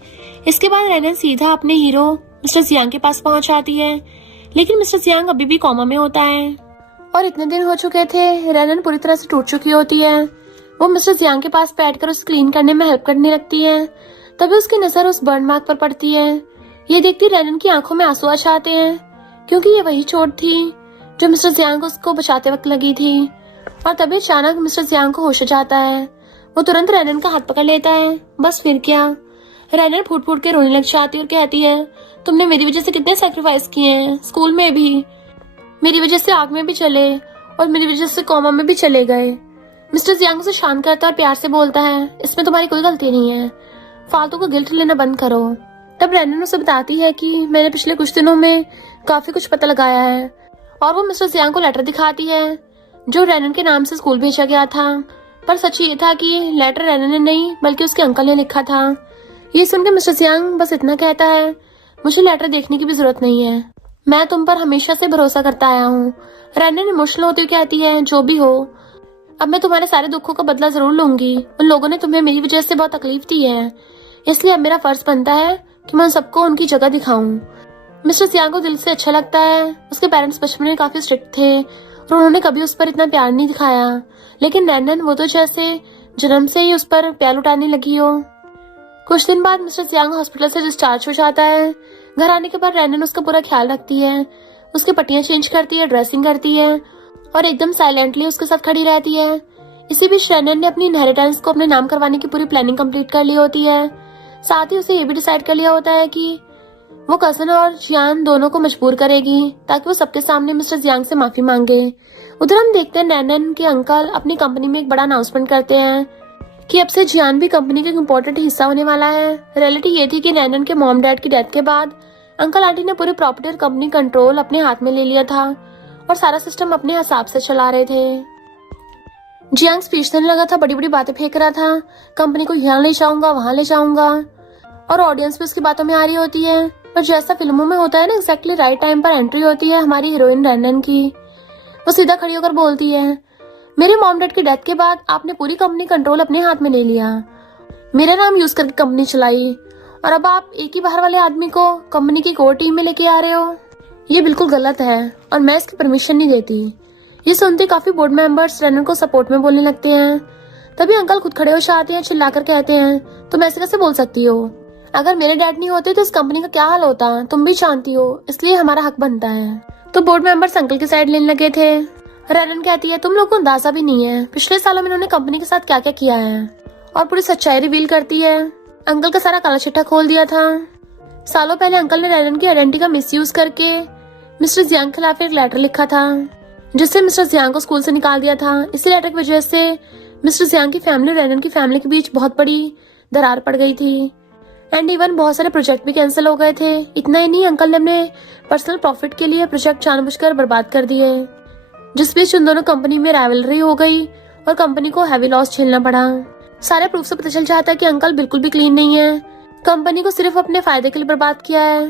इसके बाद रैनन सीधा अपने हीरो मिस्टर जियांग के पास पहुंच जाती है, लेकिन मिस्टर जियांग अभी भी कोमा में होता है और इतने दिन हो चुके थे। रैनन पूरी तरह से टूट चुकी होती है। वो मिस्टर जियांग के पास बैठकर उसे क्लीन करने में हेल्प करने लगती है। तभी उसकी नजर उस बर्न मार्क पर पड़ती है। ये देखती रैनन की आंखों में आंसू आ जाते हैं, क्योंकि ये वही चोट थी जो मिस्टर जियांग उसको बचाते वक्त लगी थी। और तभी अचानक मिस्टर जियांग को होश आ जाता है। वो तुरंत रैनन का हाथ पकड़ लेता है। बस फिर क्या, रैनन फूट फूट के रोने लग जाती है और कहती है, तुमने मेरी वजह से कितने सैक्रिफाइस किए हैं, स्कूल में भी, मेरी वजह से आग में भी चले और मेरी वजह से कोमा में भी चले गए। मिस्टर जियांग उसे शांत करता है और प्यार से बोलता है, इसमें तुम्हारी कोई गलती नहीं है, फालतू का गिल्ट लेना बंद करो। तब रैनन उसे बताती है कि मैंने पिछले कुछ दिनों में काफी कुछ पता लगाया है, और वो मिस्टर जियांग को लेटर दिखाती है जो रैनन के नाम से स्कूल भेजा गया था। पर सच ये था कि लेटर रैनन ने नहीं बल्कि उसके अंकल ने लिखा था। ये सुनकर मिस्टर जियांग बस इतना कहता है, मुझे लेटर देखने की भी जरूरत नहीं है, मैं तुम पर हमेशा से भरोसा करता आया हूँ। रैनन इमोशनल होती हुई कहती है, जो भी हो, अब मैं तुम्हारे सारे दुखों का बदला जरूर लूंगी। उन लोगों ने तुम्हें मेरी वजह से बहुत तकलीफ दी है, इसलिए अब मेरा फर्ज बनता है कि मैं उन सबको उनकी जगह दिखाऊं। मिस्टर जियांग को दिल से अच्छा लगता है। उसके पेरेंट्स बचपन में काफी स्ट्रिक्ट थे और उन्होंने कभी उस पर इतना प्यार नहीं दिखाया, लेकिन रैनन वो तो जैसे जन्म से ही उस पर प्यार लुटाने लगी हो। कुछ दिन बाद मिस्टर जियांग हॉस्पिटल से डिस्चार्ज हो जाता है। घर आने के बाद रैनन उसका पूरा ख्याल रखती है, उसके पट्टियां चेंज करती है, ड्रेसिंग करती है और एकदम साइलेंटली उसके साथ खड़ी रहती है। इसी बीच रैनन ने अपनी इनहेरिटेंस को अपने नाम करवाने की पूरी प्लानिंग कंप्लीट कर ली होती है। साथ ही उसे ये भी डिसाइड कर लिया होता है कि वो कजन और जियान दोनों को मजबूर करेगी ताकि वो सबके सामने मिस्टर जियांग से माफी मांगे। उधर हम देखते हैं रैनन के अंकल अपनी कंपनी में एक बड़ा अनाउंसमेंट करते हैं कि अब से जियान भी कंपनी का एक इम्पोर्टेंट हिस्सा होने वाला है। रियलिटी ये थी कि रैनन के मॉम डैड की डेथ के बाद अंकल आंटी ने पूरी प्रॉपर्टी और कंपनी कंट्रोल अपने हाथ में ले लिया था और सारा सिस्टम अपने हिसाब से चला रहे थे। जियांग स्पीच देने लगा था, बड़ी बड़ी बातें फेंक रहा था, कंपनी को यहाँ ले जाऊंगा, वहां ले जाऊंगा, और ऑडियंस भी उसकी बातों में आ रही होती है। और जैसा फिल्मों में होता है ना, एक्जैक्टली राइट टाइम पर एंट्री होती है हमारी हीरोइन रैनन की। वो सीधा खड़ी होकर बोलती है, मेरे मॉम डैड की डेथ के बाद आपने पूरी कंपनी कंट्रोल अपने हाथ में ले लिया, मेरा नाम यूज करके कंपनी चलाई, और अब आप एक ही बाहर वाले आदमी को कंपनी की कोर टीम में लेके आ रहे हो। ये बिल्कुल गलत है और मैं इसकी परमिशन नहीं देती। ये सुनते काफी बोर्ड मेंबर्स रैनन को सपोर्ट में बोलने लगते हैं। तभी अंकल खुद खड़े हो जाते हैं, चिल्लाकर कहते हैं, तुम ऐसे कैसे बोल सकती हो? अगर मेरे डैड नहीं होते तो इस कंपनी का क्या हाल होता, तुम भी जानती हो, इसलिए हमारा हक बनता है। तो बोर्ड मेंबर्स अंकल की साइड लेने लगे थे। रैनन कहती है, तुम लोग को अंदाजा भी नहीं है पिछले सालों में इन्होंने कंपनी के साथ क्या क्या किया है, और पूरी सच्चाई रिवील करती है। अंकल का सारा काला चिट्ठा खोल दिया था। सालों पहले अंकल ने रैनन की आइडेंटिटी का मिसयूज करके मिस्टर जियांग के खिलाफ एक लेटर लिखा था, जिससे मिस्टर जियांग को स्कूल से निकाल दिया था। इसी लेटर की वजह से मिस्टर जियांग की फैमिली और रैनन की फैमिली के बीच बहुत बड़ी दरार पड़ गई थी, एंड इवन बहुत सारे प्रोजेक्ट भी कैंसिल हो गए थे। इतना ही नहीं, अंकल ने अपने पर्सनल प्रॉफिट के लिए प्रोजेक्ट जानबूझकर बर्बाद कर दिए, जिस बीच उन दोनों कंपनी में राइवलरी हो गई और कंपनी को हैवी लॉस झेलना पड़ा। सारे प्रूफ से पता चल जाता है कि अंकल बिल्कुल भी क्लीन नहीं है, कंपनी को सिर्फ अपने फायदे के लिए बर्बाद किया है।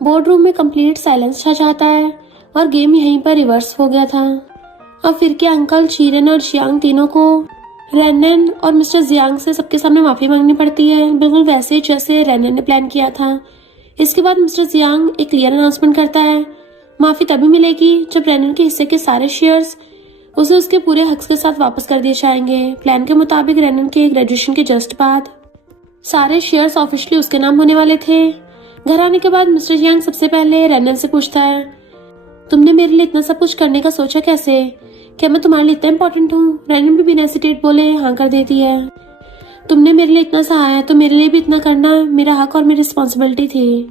बोर्ड रूम में कंप्लीट साइलेंस छा जाता है और गेम यहीं पर रिवर्स हो गया था। अब फिर के अंकल चीरन और जियांग तीनों को रेनन और मिस्टर जियांग से सबके सामने माफी मांगनी पड़ती है, बिल्कुल वैसे जैसे रेनन ने प्लान किया था। इसके बाद मिस्टर जियांग एक क्लियर अनाउंसमेंट करता है, माफी तभी मिलेगी जब रेनन के हिस्से के सारे शेयर्स उसे उसके पूरे हक के साथ वापस कर दिए जाएंगे। प्लान के मुताबिक रेनन के ग्रेजुएशन के जस्ट बाद सारे शेयर्स ऑफिशियली उसके नाम होने वाले थे। घर आने के बाद मिस्टर जियांग सबसे पहले रेनन से पूछता है, तुमने मेरे लिए इतना सब कुछ करने का सोचा कैसे? क्या मैं तुम्हारे लिए इतना इम्पोर्टेंट हूँ? रेनन भी बिना हेसिटेट बोले हाँ कर देती है। तुमने मेरे लिए इतना सहाया तो मेरे लिए भी इतना करना मेरा हक और मेरी रिस्पॉन्सिबिलिटी थी।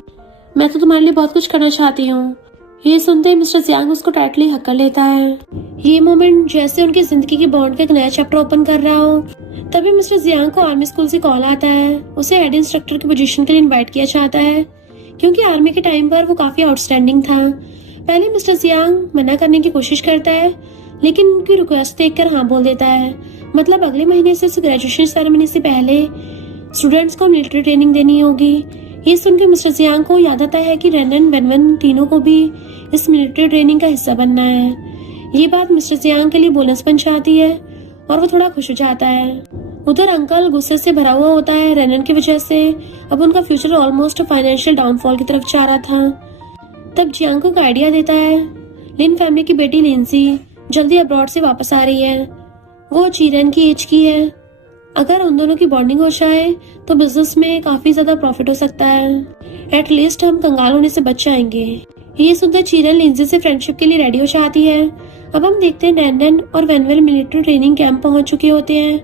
मैं तो तुम्हारे लिए बहुत कुछ करना चाहती हूँ। ये सुनते ही मिस्टर जियांग उसको टाइटली हक कर लेता है। ये मोमेंट जैसे उनकी जिंदगी की बॉन्ड का एक नया चैप्टर ओपन कर रहा हो। तभी मिस्टर जियांग को आर्मी स्कूल से कॉल आता है। उसे हेड इंस्ट्रक्टर की पोजीशन के लिए इनवाइट किया जाता है, क्योंकि आर्मी के टाइम पर वो काफी आउटस्टैंडिंग था। पहले मिस्टर जियांग मना करने की कोशिश करता है, लेकिन उनकी रिक्वेस्ट देखकर हाँ बोल देता है। मतलब अगले महीने से उसे ग्रेजुएशन सेरेमनी से पहले स्टूडेंट्स को मिलिट्री ट्रेनिंग देनी होगी। ये सुनकर मिस्टर जियांग को याद आता है कि रेनन वेनवन तीनों को भी इस मिलिट्री ट्रेनिंग का हिस्सा बनना है। ये बात मिस्टर जियांग के लिए बोनस बन जाती है और वो थोड़ा खुश हो जाता है। उधर अंकल गुस्से से भरा हुआ होता है रेनन की वजह से। अब उनका फ्यूचर ऑलमोस्ट फाइनेंशियल डाउनफॉल की तरफ जा रहा था। तब जियांग को एक आइडिया देता है। लिन फैमिली की बेटी लिंसी जल्दी अब्रॉड से वापस आ रही है। वो चीरन की एज की है। अगर उन दोनों की बॉन्डिंग हो जाए तो बिजनेस में काफी ज्यादा प्रॉफिट हो सकता है। एटलीस्ट हम कंगाल होने से बच जाएंगे। ये सुनकर चीरन लिंसी से फ्रेंडशिप के लिए रेडी हो जाती है। अब हम देखते हैं रैंडन और वेनवेल मिलिट्री ट्रेनिंग कैंप पहुंच चुके होते हैं।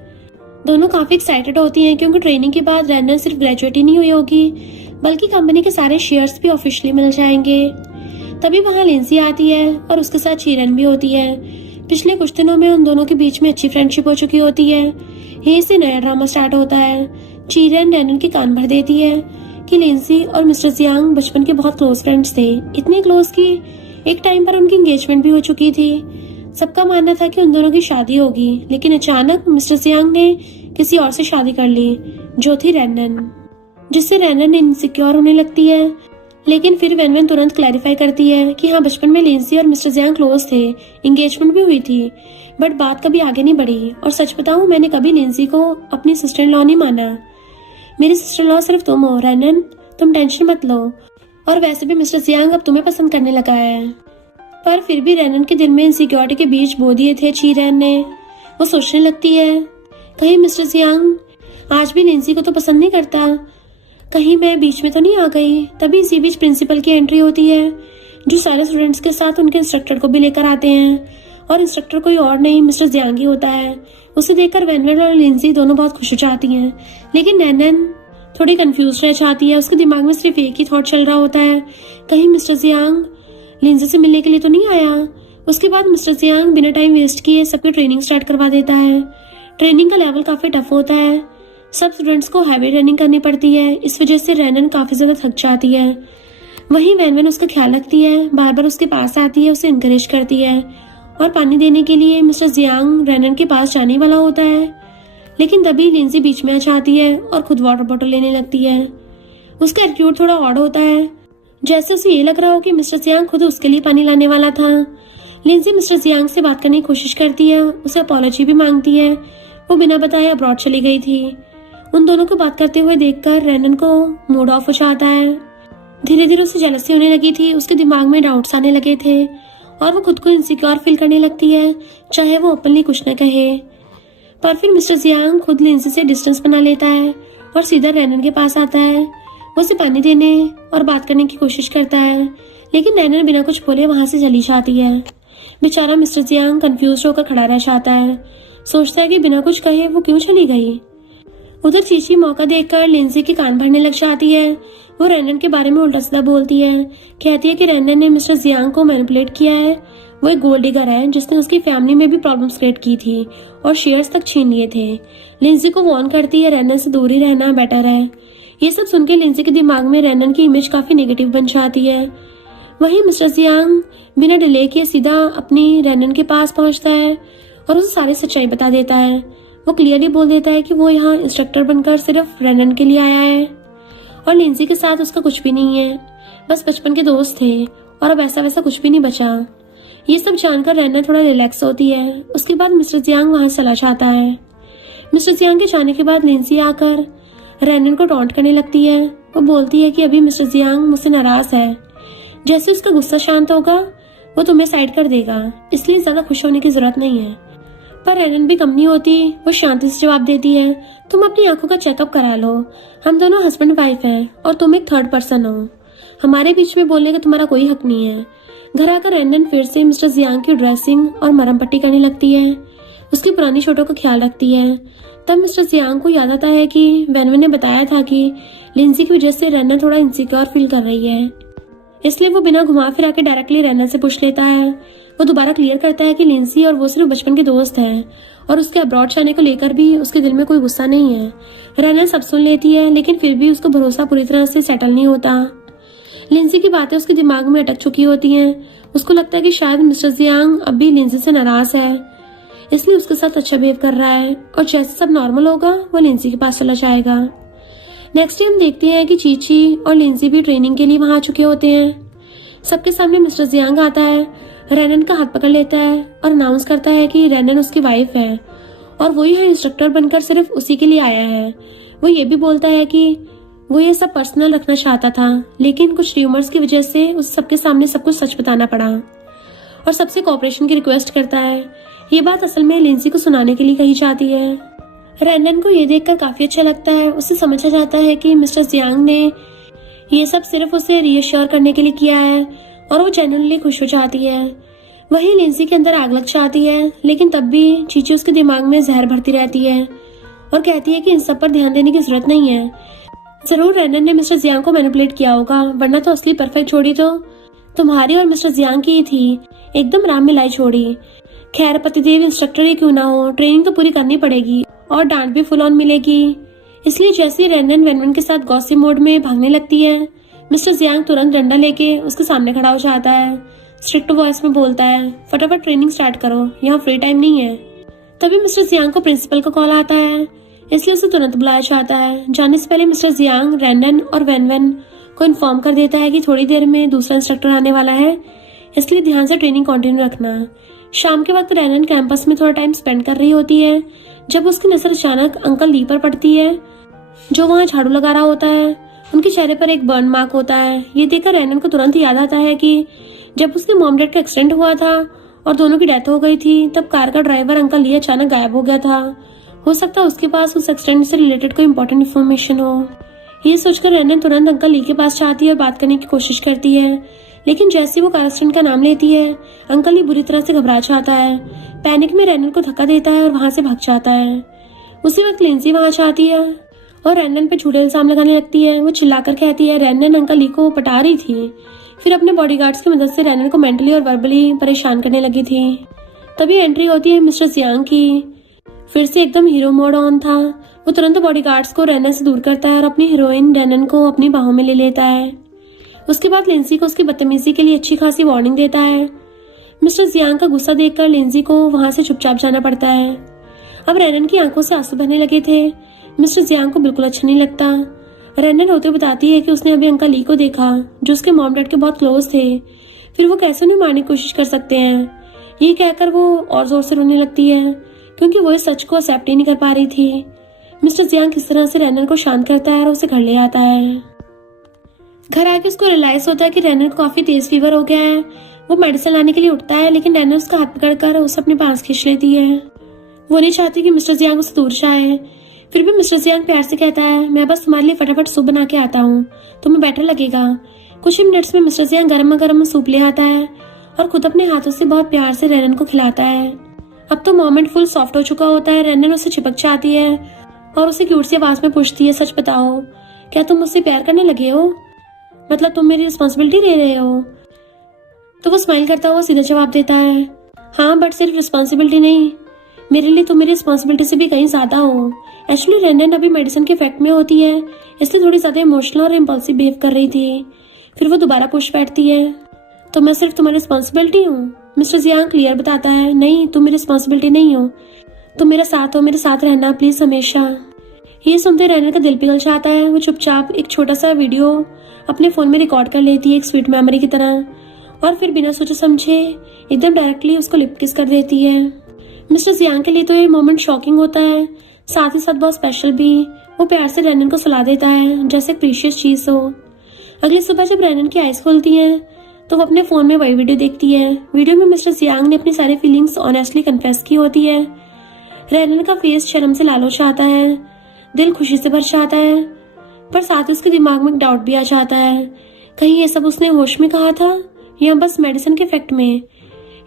दोनों काफी एक्साइटेड होती हैं, क्योंकि ट्रेनिंग के बाद रैंडन सिर्फ ग्रेजुएट ही नहीं हुई होगी, बल्कि कंपनी के सारे शेयर्स भी ऑफिशियली मिल जाएंगे। तभी वहाँ लिंसी आती है और उसके साथ चीरन भी होती है। पिछले कुछ दिनों में उन दोनों के बीच में अच्छी फ्रेंडशिप हो चुकी होती है। यहीं से नया ड्रामा स्टार्ट होता है। चीरन रैंडन के कान भर देती है कि लिंसी और मिस्टर जियांग बचपन के बहुत क्लोज फ्रेंड्स थे। इतने क्लोज कि एक टाइम पर उनकी एंगेजमेंट भी हो चुकी थी। सबका मानना था कि उन दोनों की शादी होगी, लेकिन अचानक मिस्टर जियांग ने किसी और से शादी कर ली, जो थी रैंडन, जिससे रैंडन इनसिक्योर होने लगती है। लेकिन फिर वेनवेन तुरंत क्लैरिफाई करती है कि हाँ, बचपन में लिंसी और मिस्टर जियांग क्लोज थे, एंगेजमेंट भी हुई थी, बट बात कभी आगे नहीं बढ़ी। और सच बताऊं, मैंने कभी लिंसी को अपनी सिस्टर इन लॉ नहीं माना। मेरी सिस्टर इन लॉ सिर्फ तुम हो रैंडन, तुम टेंशन मत लो। और वैसे भी मिस्टर जियांग अब तुम्हें पसंद करने लगा है। पर फिर भी रैंडन के दिल में इनसिक्योरिटी के बीज बो दिए थे चीरन ने। वो सोचने लगती है, कहीं मिस्टर जियांग आज भी लिंसी को तो पसंद नहीं करता, कहीं मैं बीच में तो नहीं आ गई। तभी इसी बीच प्रिंसिपल की एंट्री होती है, जो सारे स्टूडेंट्स के साथ उनके इंस्ट्रक्टर को भी लेकर आते हैं। और इंस्ट्रक्टर कोई और नहीं, मिस्टर जियांग ही होता है। उसे देखकर वेनवेन और लिंसी दोनों बहुत खुश हो जाती हैं, लेकिन नैनन थोड़ी कंफ्यूज रह जाती है। उसके दिमाग में सिर्फ एक ही थॉट चल रहा होता है, कहीं मिस्टर जियांग लिंसी से मिलने के लिए तो नहीं आया। उसके बाद मिस्टर जियांग बिना टाइम वेस्ट किए सबकी ट्रेनिंग स्टार्ट करवा देता है। ट्रेनिंग का लेवल काफी टफ होता है, सब स्टूडेंट्स को हैवी रनिंग करनी पड़ती है। इस वजह से रैंडन काफी ज्यादा थक जाती है। वहीं वेनवेन उसका ख्याल रखती है, बार बार उसके पास आती है, उसे इंकरेज करती है। और पानी देने के लिए मिस्टर जियांग रैंडन के पास जाने वाला होता है, लेकिन तभी लिंसी बीच में आ जाती है और खुद वाटर बॉटल लेने लगती है। उसका एटीट्यूड थोड़ा ऑड होता है, जैसे उसे ये लग रहा हो कि मिस्टर जियांग खुद उसके लिए पानी लाने वाला था। लिंसी मिस्टर जियांग से बात करने की कोशिश करती है, उसे अपॉलॉजी भी मांगती है। वो बिना बताए अब्रॉड चली गई थी। उन दोनों को बात करते हुए देखकर रैंडन को मूड ऑफ हो जाता है। धीरे धीरे उसे जेलसी होने लगी थी, उसके दिमाग में डाउट्स आने लगे थे और वो खुद को इनसिक्योर फील करने लगती है, चाहे वो ओपनली कुछ न कहे। पर फिर मिस्टर जियांग खुद लिंसी से डिस्टेंस बना लेता है और सीधा रैंडन के पास आता है। वो उसे पानी देने और बात करने की कोशिश करता है, लेकिन रैंडन बिना कुछ बोले वहां से चली जाती है। बेचारा मिस्टर जियांग कंफ्यूज होकर खड़ा रह जाता है, सोचता है कि बिना कुछ कहे वो क्यों चली गई। उधर चीची मौका देखकर लिंसी की कान भरने लग जाती है। वो रैंडन के बारे में उल्टा सीधा बोलती है, कहती है कि रैंडन ने मिस्टर जियांग को मैनिपुलेट किया है। वो एक गोल्ड डिगर है जिसने उसकी फैमिली में भी प्रॉब्लम्स क्रिएट की थी और शेयर्स तक छीन लिए थे। लिंसी को वार्न करती है रैंडन से दूर ही रहना बेटर है। ये सब सुनकर लिंसी के दिमाग में रैंडन की इमेज काफी नेगेटिव बन जाती है। वहीं मिस्टर जियांग बिना डिले किए सीधा अपनी रैंडन के पास पहुंचता है और उसे सारी सच्चाई बता देता है। वो क्लियरली बोल देता है कि वो यहाँ इंस्ट्रक्टर बनकर सिर्फ रैंडन के लिए आया है और लिंसी के साथ उसका कुछ भी नहीं है, बस बचपन के दोस्त थे और अब ऐसा वैसा कुछ भी नहीं बचा। ये सब जानकर रैंडन थोड़ा रिलैक्स होती है। उसके बाद मिस्टर जियांग वहां चला जाता है। मिस्टर जियांग के जाने के बाद लिंसी आकर रैनन को टॉन्ट करने लगती है। वो बोलती है कि अभी मिस्टर जियांग मुझसे नाराज है, जैसे उसका गुस्सा शांत होगा वो तुम्हें साइड कर देगा, इसलिए ज्यादा खुश होने की जरूरत नहीं है। पर रैनन भी कम नहीं होती, वो शांति से जवाब देती है, तुम अपनी आंखों का चेकअप करा लो, हम दोनों हस्बैंड वाइफ हैं और तुम एक थर्ड पर्सन हो, हमारे बीच में बोलने का तुम्हारा कोई हक नहीं है। घर आकर रैनन फिर से मिस्टर जियांग की ड्रेसिंग और मरहम पट्टी करने लगती है, उसकी पुरानी चोटों का ख्याल रखती है। तब मिस्टर जियांग को याद आता है कि वैनवन ने बताया था कि लिंसी की वजह से रैनन थोड़ा इनसिक्योर फील कर रही है, इसलिए वो बिना घुमा फिरा के डायरेक्टली रैनन से पूछ लेता है। वो दोबारा क्लियर करता है कि लिंसी और वो सिर्फ बचपन के दोस्त हैं और उसके अब्रॉड जाने को लेकर भी उसके दिल में कोई गुस्सा नहीं है। रैनन सब सुन लेती है, लेकिन फिर भी उसका भरोसा पूरी तरह से सेटल नहीं होता। लिंसी की बातें उसके दिमाग में अटक चुकी होती हैं। उसको लगता है कि शायद मिस्टर जियांग अब भी लिंसी से नाराज है, इसलिए उसके साथ अच्छा बिहेव कर रहा है और जैसे सब नॉर्मल होगा वो लिंसी के पास चला जाएगा। नेक्स्ट डे हम देखते हैं कि चीची और लिंसी भी ट्रेनिंग के लिए वहां आ चुके होते हैं। सबके सामने मिस्टर जियांग आता है, रैनन का हाथ पकड़ लेता है और अनाउंस करता है कि रैनन उसकी वाइफ है और वो यहाँ इंस्ट्रक्टर बनकर सिर्फ उसी के लिए आया है। वो ये भी बोलता है कि वो ये सब पर्सनल रखना चाहता था, लेकिन कुछ र्यूमर्स की वजह से उस सबके सामने सब कुछ सच बताना पड़ा और सबसे कोऑपरेशन की रिक्वेस्ट करता है। ये बात असल में लिंसी को सुनाने के लिए कही जाती है। रैनन को ये देखकर काफी अच्छा लगता है। उसे समझा जाता है कि मिस्टर जियांग ने ये सब सिर्फ उसे रीअश्योर करने के लिए किया है और वो जेन्युइनली खुश हो जाती है। वहीं लिंसी के अंदर आग लग जाती है, लेकिन तब भी चीची उसके दिमाग में जहर भरती रहती है और कहती है कि इन सब पर ध्यान देने की जरूरत नहीं है। जरूर रैनन ने मिस्टर जियांग को मैनिपुलेट किया होगा, वरना तो असली परफेक्ट जोड़ी तो तुम्हारी और मिस्टर जियांग की ही थी, एकदम राम मिलाई जोड़ी। खैर पतिदेव इंस्ट्रक्टर ही क्यों ना हो, ट्रेनिंग तो पूरी करनी पड़ेगी और डांट भी फुल ऑन मिलेगी। इसलिए जैसे रैनन वैनवन के साथ गॉसिप मोड में भागने लगती है, मिस्टर जियांग तुरंत डंडा लेके उसके सामने खड़ा हो जाता है। स्ट्रिक्ट वॉइस में बोलता है, फटाफट ट्रेनिंग स्टार्ट करो, यहाँ फ्री टाइम नहीं है। तभी मिस्टर जियांग को प्रिंसिपल का कॉल आता है, इसलिए उसे तुरंत बुलाया जाता है। जाने से पहले मिस्टर जियांग रैनन और वैनवन को इन्फॉर्म कर देता है कि थोड़ी देर में दूसरा इंस्ट्रक्टर आने वाला है, इसलिए ध्यान से ट्रेनिंग कंटिन्यू रखना। शाम के वक्त रैनन कैंपस में थोड़ा टाइम स्पेंड कर रही होती है जब उसकी नजर अचानक अंकल ली पर पड़ती है, जो वहाँ झाड़ू लगा रहा होता है। उनके चेहरे पर एक बर्न मार्क होता है। ये देखकर रैनन को तुरंत याद आता है कि जब उसके मॉम डैड का एक्सीडेंट हुआ था और दोनों की डेथ हो गई थी, तब कार का ड्राइवर अंकल ली अचानक गायब हो गया था। हो सकता है उसके पास उस एक्सीडेंट से रिलेटेड कोई इंपॉर्टेंट इन्फॉर्मेशन हो। ये सोचकर रैनन तुरंत अंकल ली के पास जाती है और बात करने की कोशिश करती है, लेकिन जैसे वो कार एक्सीडेंट का नाम लेती है, अंकल ली बुरी तरह से घबरा जाता है। पैनिक में रैनन को धक्का देता है और वहां से भाग जाता है। उसी वक्त लिंसी वहां जाती है और रैनन पे झूठे इल्जाम लगाने लगती है। वो चिल्लाकर कहती है रैनन अंकल ली को पटा रही थी, फिर अपने बॉडीगार्ड्स की मदद से रैनन को मेंटली और वर्बली परेशान करने लगी थी। तभी एंट्री होती है मिस्टर जियांग की। फिर से एकदम हीरो मोड ऑन था। वो तुरंत बॉडीगार्ड्स को रैनन से दूर करता है और अपनी हीरोइन रैनन को अपनी बाहों में ले लेता है। उसके बाद लिंसी को उसकी बदतमीजी के लिए अच्छी खासी वार्निंग देता है। मिस्टर जियांग का गुस्सा देखकर लिंसी को वहां से चुपचाप जाना पड़ता है। अब रैनन की आंखों से आंसू बहने लगे थे। मिस्टर जियांग को बिल्कुल अच्छा नहीं लगता। रैनन रोते बताती है कि उसने अभी अंकल ली को देखा, जो उसके मॉम डैड के बहुत क्लोज थे, फिर वो कैसे उन्हें मारने की कोशिश कर सकते हैं। ये कहकर वो और जोर से रोने लगती है, क्योंकि वो इस सच को एक्सेप्ट ही नहीं कर पा रही थी। मिस्टर जियांग किस तरह से रैनन को शांत करता है और उसे घर ले आता है। घर आके उसको रियलाइज होता है कि रैनन को काफी तेज फीवर हो गया है। वो मेडिसिन लाने के लिए उठता है, लेकिन रैनन उसका हाथ पकड़कर उसे अपने पास खींच लेती है। वो नहीं चाहती कि मिस्टर जियांग उससे दूर जाए। फिर भी मिस्टर जियांग प्यार से कहता है, मैं बस तुम्हारे लिए फटाफट सूप बना के आता हूँ, तुम्हें बेटर लगेगा। कुछ ही मिनट्स में मिस्टर जियांग गर्मा गर्म सूप ले आता है और खुद अपने हाथों से बहुत प्यार से रैनन को खिलाता है। अब तो मोमेंट फुल सॉफ्ट हो चुका होता है। रैनन उससे चिपक जाती है और उसे क्यूट सी आवाज में पूछती है, सच बताओ, क्या तुम मुझसे प्यार करने लगे हो? मतलब तुम मेरी रिस्पॉन्सिबिलिटी ले रहे हो? तो वो स्माइल करता हुआ सीधा जवाब देता है, हाँ, बट सिर्फ रिस्पॉन्सिबिलिटी नहीं, मेरे लिए तुम मेरी रिस्पॉन्सिबिलिटी से भी कहीं ज्यादा हो। एक्चुअली रैनन अभी मेडिसिन के इफेक्ट में होती है, इसलिए थोड़ी ज्यादा इमोशनल और इम्पल्सिव बिहेव कर रही थी। फिर वो दोबारा पूछ बैठती है, तो मैं सिर्फ तुम्हारी रिस्पॉन्सिबिलिटी हूँ? मिस्टर जियांग क्लियर बताता है, नहीं, तुम मेरी रिस्पॉन्सिबिलिटी नहीं हो, तुम मेरा साथ हो, मेरे साथ रहना प्लीज हमेशा। ये सुनते रैनन का दिल पिघल जाता है। वो चुपचाप एक छोटा सा वीडियो अपने फोन में रिकॉर्ड कर लेती है, एक स्वीट मेमोरी की तरह, और फिर बिना सोचे समझे एकदम डायरेक्टली उसको लिप किस कर देती है। मिस्टर जियांग के लिए तो ये मोमेंट शॉकिंग होता है। साथ ही साथ बहुत स्पेशल भी। वो प्यार से रैनन को सुला देता है जैसे प्रीशियस चीज हो। अगली सुबह जब रैनन की आइज खुलती है तो वो अपने फोन में वही वीडियो देखती है। वीडियो में मिस्टर जियांग ने अपनी सारी फीलिंग्स ऑनेस्टली कन्फेस की होती है। रैनन का फेस शर्म से लाल हो जाता है, दिल खुशी से भर जाता है, पर साथ ही उसके दिमाग में एक डाउट भी आ जाता है, कहीं ये सब उसने होश में कहा था या बस मेडिसिन के इफेक्ट में,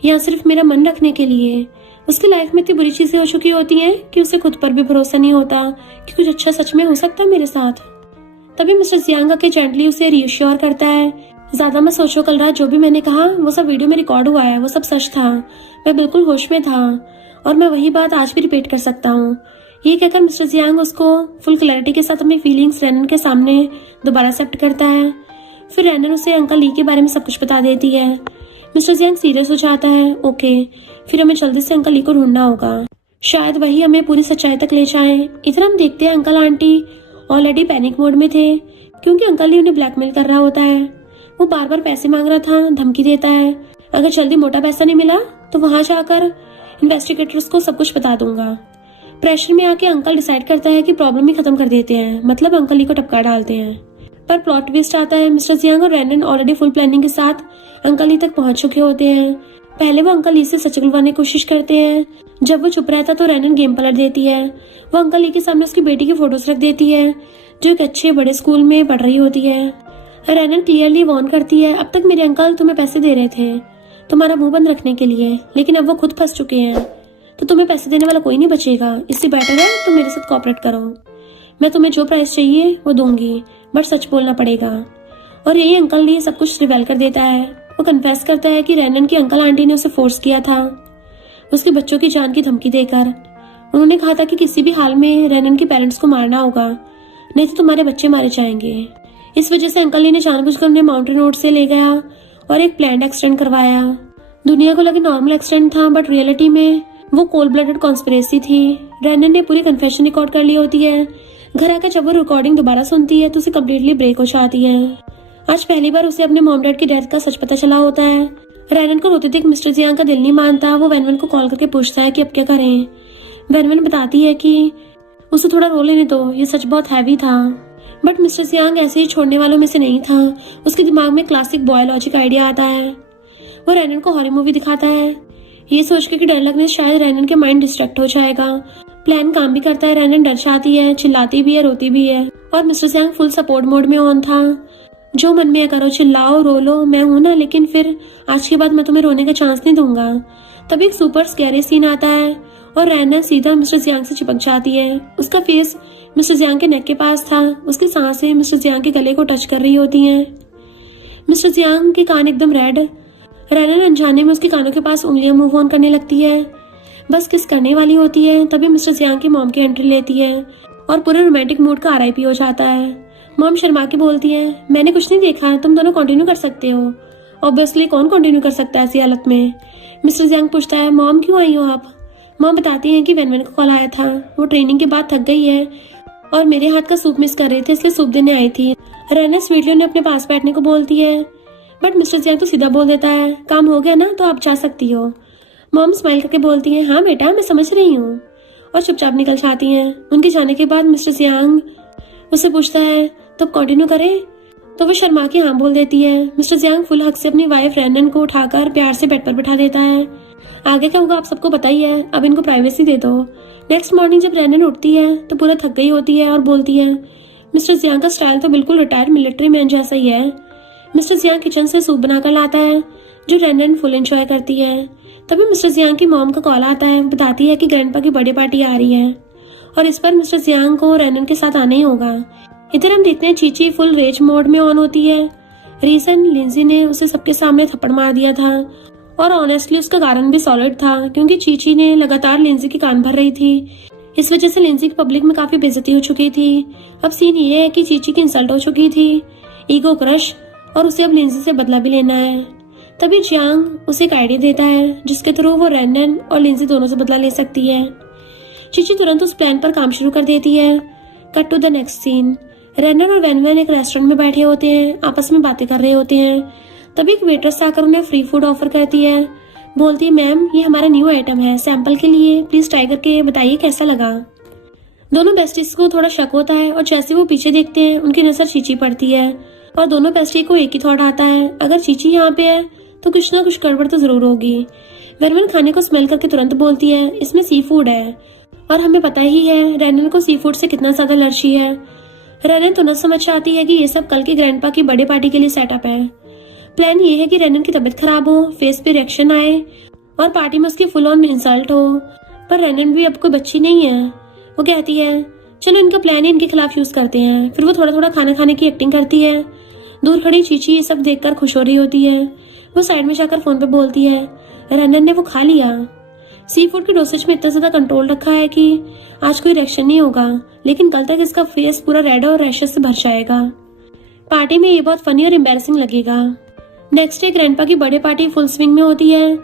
या सिर्फ मेरा मन रखने के लिए। उसकी लाइफ में इतनी बुरी चीजें हो चुकी होती हैं कि उसे खुद पर भी भरोसा नहीं होता कि कुछ अच्छा सच में हो सकता है मेरे साथ। तभी मिस्टर जियांग आके जेंटली उसे रीअश्योर करता है, ज्यादा मत सोचो, कल रात जो भी मैंने कहा वो सब वीडियो में रिकॉर्ड हुआ है, वो सब सच था, मैं बिल्कुल होश में था और मैं वही बात आज भी रिपीट कर सकता हूँ। ये कहकर मिस्टर जियांग उसको फुल क्लैरिटी के साथ अपनी फीलिंग्स रैनन के सामने दोबारा एक्सेप्ट करता है। फिर रैनन उसे अंकल ली के बारे में सब कुछ बता देती है। मिस्टर जियांग सीरियस हो जाता है। ओके, फिर हमें जल्दी से अंकल ली को ढूंढना होगा, शायद वही हमें पूरी सच्चाई तक ले जाए। इधर हम देखते हैं uncle aunty already panic mode में थे क्योंकि अंकल ली उन्हें ब्लैकमेल कर रहा होता है। वो बार बार पैसे मांग रहा था, धमकी देता है, अगर जल्दी मोटा पैसा नहीं मिला तो वहां जाकर इन्वेस्टिगेटर्स को सब कुछ बता दूंगा। प्रेशर में आके अंकल डिसाइड करता है कि प्रॉब्लम ही खत्म कर देते हैं, मतलब अंकल ली को टपका डालते हैं। पर प्लॉट ट्विस्ट आता है, मिस्टर जियांग और रैनन ऑलरेडी फुल प्लानिंग के साथ अंकल ली तक पहुंच चुके होते हैं। पहले वो अंकल ली से सच खुलवाने की कोशिश करते हैं। जब वो चुप रहता तो रैनन गेम पलट देती है। वो अंकल ली के सामने उसकी बेटी की फोटोज रख देती है जो एक अच्छे बड़े स्कूल में पढ़ रही होती है। रैनन क्लियरली वार्न करती है, अब तक मेरे अंकल तुम्हें पैसे दे रहे थे तुम्हारा मुंह बंद रखने के लिए, लेकिन अब वो खुद फंस चुके हैं तो तुम्हें पैसे देने वाला कोई नहीं बचेगा। इससे बेटर है तुम मेरे साथ कोऑपरेट करो, मैं तुम्हें जो प्राइस चाहिए वो दूंगी, बट सच बोलना पड़ेगा। और यही अंकल ली सब कुछ रिवेल कर देता है। वो कन्फेस करता है कि रैनन की अंकल आंटी ने उसे फोर्स किया था उसके बच्चों की जान की धमकी देकर। उन्होंने कहा था कि किसी भी हाल में रैनन के पेरेंट्स को मारना होगा, नहीं तो तुम्हारे बच्चे मारे जाएंगे। इस वजह से अंकल ली ने जानबूझकर उन्हें माउंटेन रोड से ले गया और एक प्लान्ड एक्सीडेंट करवाया। दुनिया को लगे नॉर्मल एक्सीडेंट था, बट रियलिटी में वो कोल्ड ब्लडेड कॉन्स्पिरेसी थी। रैनन ने पूरी कन्फेशन रिकॉर्ड कर ली होती है। घर आकर जब वो रिकॉर्डिंग दोबारा सुनती है तो उसे कम्प्लीटली ब्रेक हो जाती है। आज पहली बार उसे अपने मॉम डैड की डेथ का सच पता चला होता है। रैनन को रोते देख मिस्टर जियांग का दिल नहीं मानता। वो वैनवन को कॉल करके पूछता है कि अब क्या करें। वैनवन बताती है कि उसे थोड़ा रो लेने दो, ये सच बहुत हैवी था। बट मिस्टर जियांग ऐसे ही छोड़ने वालों में से नहीं था। उसके दिमाग में क्लासिक बॉय लॉजिक आइडिया आता है। वो रैनन को हॉरर मूवी दिखाता है, ये सोच के कि डर लगने से शायद रैनन के माइंड डिस्ट्रैक्ट हो जाएगा। प्लान काम भी करता है। रैनन डर जाती है, चिल्लाती भी है, रोती भी है और mister Jiang full support mode में ऑन था। जो मन में करो, चिल्लाओ, रो लो, मैं हूं ना, लेकिन फिर आज के बाद मैं तुम्हें रोने का चांस नहीं दूंगा। तभी एक सुपर स्कैरी सीन आता है और रैनन सीधा मिस्टर जियांग से चिपक जाती है। उसका फेस मिस्टर जियांग के नेक के पास था। उसकी सांसें मिस्टर जियांग के गले को टच कर रही होती हैं। मिस्टर जियांग के कान एकदम रेड। रैनन अनजाने में उसके कानों के पास उंगलियां मूव ऑन करने लगती है, बस किस करने वाली होती है। तभी मिस्टर जियांग की मॉम की एंट्री लेती है और पूरे रोमांटिक मूड का RIP हो जाता है। मॉम शर्मा के बोलती है, मैंने कुछ नहीं देखा, तुम दोनों कंटिन्यू कर सकते हो। ऑब्वियसली कौन कंटिन्यू कर सकता है ऐसी हालत में। मिस्टर जियांग पूछता है, मॉम क्यों आई हो आप? मॉम बताती है कि वैनवन का कॉल आया था, वो ट्रेनिंग के बाद थक गई है और मेरे हाथ का सूप मिस कर रहे थे, इसलिए सूप देने आई थी। रैनन स्वीटली उन्हें अपने पास बैठने को बोलती है, बट मिस्टर जियांग तो सीधा बोल देता है, काम हो गया ना तो आप जा सकती हो। मॉम स्माइल करके बोलती है, हाँ बेटा मैं समझ रही हूँ, और चुपचाप निकल जाती हैं। उनके जाने के बाद मिस्टर जियांग उससे पूछता है, तो कंटिन्यू करें? तो वो शर्मा के हाँ बोल देती है। मिस्टर जियांग फुल हक से अपनी वाइफ रैनन को उठाकर प्यार से बेड पर बिठा देता है। आगे क्या होगा आप सबको पता ही है, अब इनको प्राइवेसी दे दो। नेक्स्ट मॉर्निंग जब रैनन उठती है तो पूरा थक गई होती है और बोलती है, मिस्टर जियांग का स्टाइल तो बिल्कुल रिटायर्ड मिलिट्री मैन जैसा ही है। मिस्टर जियांग किचन से सूप बनाकर लाता है जो रैनन फुल एंजॉय करती है। तभी मिस्टर जियांग की मॉम का कॉल आता है, बताती है कि ग्रैंडपा की बर्थडे पार्टी आ रही है और इस पर मिस्टर जियांग को रैनन के साथ आना ही होगा। इधर हम देखते हैं चीची फुल रेज मोड में ऑन होती है। रीजन लिंजी ने उसे सबके सामने थप्पड़ मार दिया था और ऑनेस्टली उसका कारण भी सॉलिड था क्योंकि चीची ने लगातार लिंजी की कान भर रही थी। इस वजह से लिंजी की पब्लिक में काफी बेइज्जती हो चुकी थी। अब सीन ये है कि चीची की इंसल्ट हो चुकी थी, ईगो क्रश, और उसे अब लिंजी से बदला भी लेना है। तभी जियांग उसे एक आइडिया देता है जिसके थ्रू वो रैनन और लिंजी दोनों से बदला ले सकती है। चीची तुरंत उस प्लान पर काम शुरू कर देती है। Cut to the next scene. रैनन और वैनवन एक रेस्टोरेंट में बैठे होते हैं, आपस में बातें कर रहे होते हैं। तभी एक वेट्रेस आकर उन्हें फ्री फूड ऑफर करती है। बोलती है, मैम ये हमारा न्यू आइटम है, सैंपल के लिए प्लीज ट्राई करके बताइए कैसा लगा। दोनों बेस्टीज को थोड़ा शक होता है और जैसे वो पीछे देखते हैं उनकी नजर चीची पड़ती है और दोनों बेस्टी को एक ही थॉट आता है, अगर चीची यहाँ पे है तो कुछ ना कुछ गड़बड़ तो जरूर होगी। वेनवन खाने को स्मेल करके तुरंत बोलती है, इसमें सी फूड है और हमें पता ही है रेनन को सी फूड से कितना ज्यादा एलर्जी है। रेनन तो न समझ आती है कि ये सब कल के ग्रैंडपा की बर्थडे पार्टी के लिए सेटअप है। प्लान ये है कि रेनन की तबीयत खराब हो, फेस पे रिएक्शन आए और पार्टी में उसकी फुल ऑन इंसल्ट हो, पर रेनन भी अब कोई बच्ची नहीं है। वो कहती है चलो इनका प्लान है इनके खिलाफ यूज करते हैं। फिर वो थोड़ा थोड़ा खाना खाने की एक्टिंग करती है। दूर खड़ी चीची ये सब देखकर खुश हो रही होती है। वो साइड में जाकर फोन पे बोलती है, रेनन ने वो खा लिया। सी फूड की डोसेज में इतना ज्यादा कंट्रोल रखा है कि आज कोई रिएक्शन नहीं होगा, लेकिन कल तक इसका फेस पूरा रेड और रैशेस से भर जाएगा। पार्टी में ये बहुत फनी और एम्बैरेसिंग लगेगा। नेक्स्ट डे ग्रैंडपा की बर्थडे पार्टी फुल स्विंग में होती है।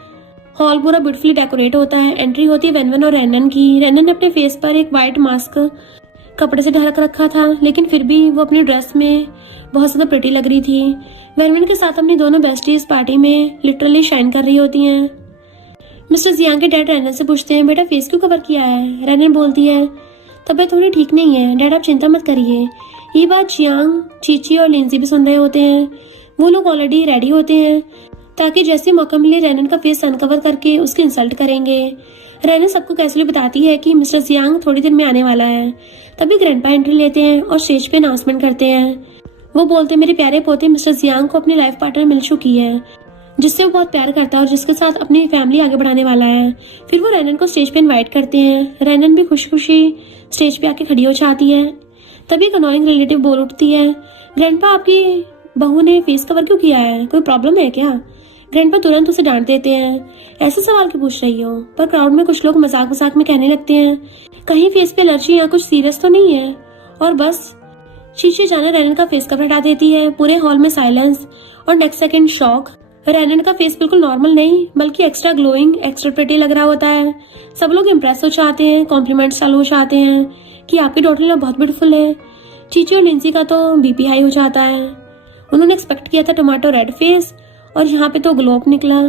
हॉल पूरा ब्यूटीफुली डेकोरेट होता है। एंट्री होती है वेनवन और रेनन की। रेनन ने अपने फेस पर एक व्हाइट मास्क कपड़े से ढक रखा था, लेकिन फिर भी वो अपनी ड्रेस में बहुत ज्यादा प्रिटी लग रही थी। वेनवन के साथ अपनी दोनों बेस्टीज पार्टी में लिटरली शाइन कर रही होती हैं। मिस्टर जियांग के डैड रेनन से पूछते हैं, बेटा फेस क्यों कवर किया है? रेनन बोलती है, तबीयत थोड़ी ठीक नहीं है डैड, आप चिंता मत करिए। ये बात जियांग, चीची और लिंजी भी सुन रहे होते हैं। वो लोग ऑलरेडी रेडी होते हैं ताकि जैसे मौका मिले रेनन का फेस अनकवर करके उसकी इंसल्ट करेंगे। रेनन सबको कैसे बताती है कि मिस्टर जियांग थोड़ी देर में आने वाला है। तभी ग्रैंडपा एंट्री लेते हैं और स्टेज पे अनाउंसमेंट करते हैं। वो बोलते हैं, मेरे प्यारे पोते मिस्टर जियांग को अपनी लाइफ पार्टनर मिल चुकी है जिससे वो बहुत प्यार करता है और जिसके साथ अपनी फैमिली आगे बढ़ाने वाला है। फिर वो रेनन को स्टेज पे इनवाइट करते हैं। रेनन भी खुशी खुशी स्टेज पे आके खड़ी हो जाती है। तभी एक अनोइंग रिलेटिव बोल उठती है, ग्रैंडपा आपकी बहू ने फेस कवर क्यों किया है, कोई प्रॉब्लम है क्या? ग्रैंडपा तुरंत उसे डांट देते हैं, ऐसे सवाल क्यों पूछ रही हो? पर क्राउड में कुछ लोग मजाक मजाक में कहने लगते हैं, कहीं फेस पे एलर्जी या कुछ सीरियस तो नहीं है? और बस चीची जाने रेनन का फेस कवर हटा देती है। पूरे हॉल में साइलेंस और नेक्स्ट सेकंड शॉक। रेनन का फेस बिल्कुल नॉर्मल नहीं बल्कि एक्स्ट्रा ग्लोइंग, एक्स्ट्रा प्रिटी लग रहा होता है। सब लोग इम्प्रेस हो जाते हैं, कॉम्प्लीमेंट्स चालू हो जाते हैं कि आपकी डॉटर बहुत ब्यूटीफुल है। चीची और लिंसी का तो बीपी हाई हो जाता है। उन्होंने एक्सपेक्ट किया था टोमेटो रेड फेस और यहाँ पे तो ग्लोब निकला।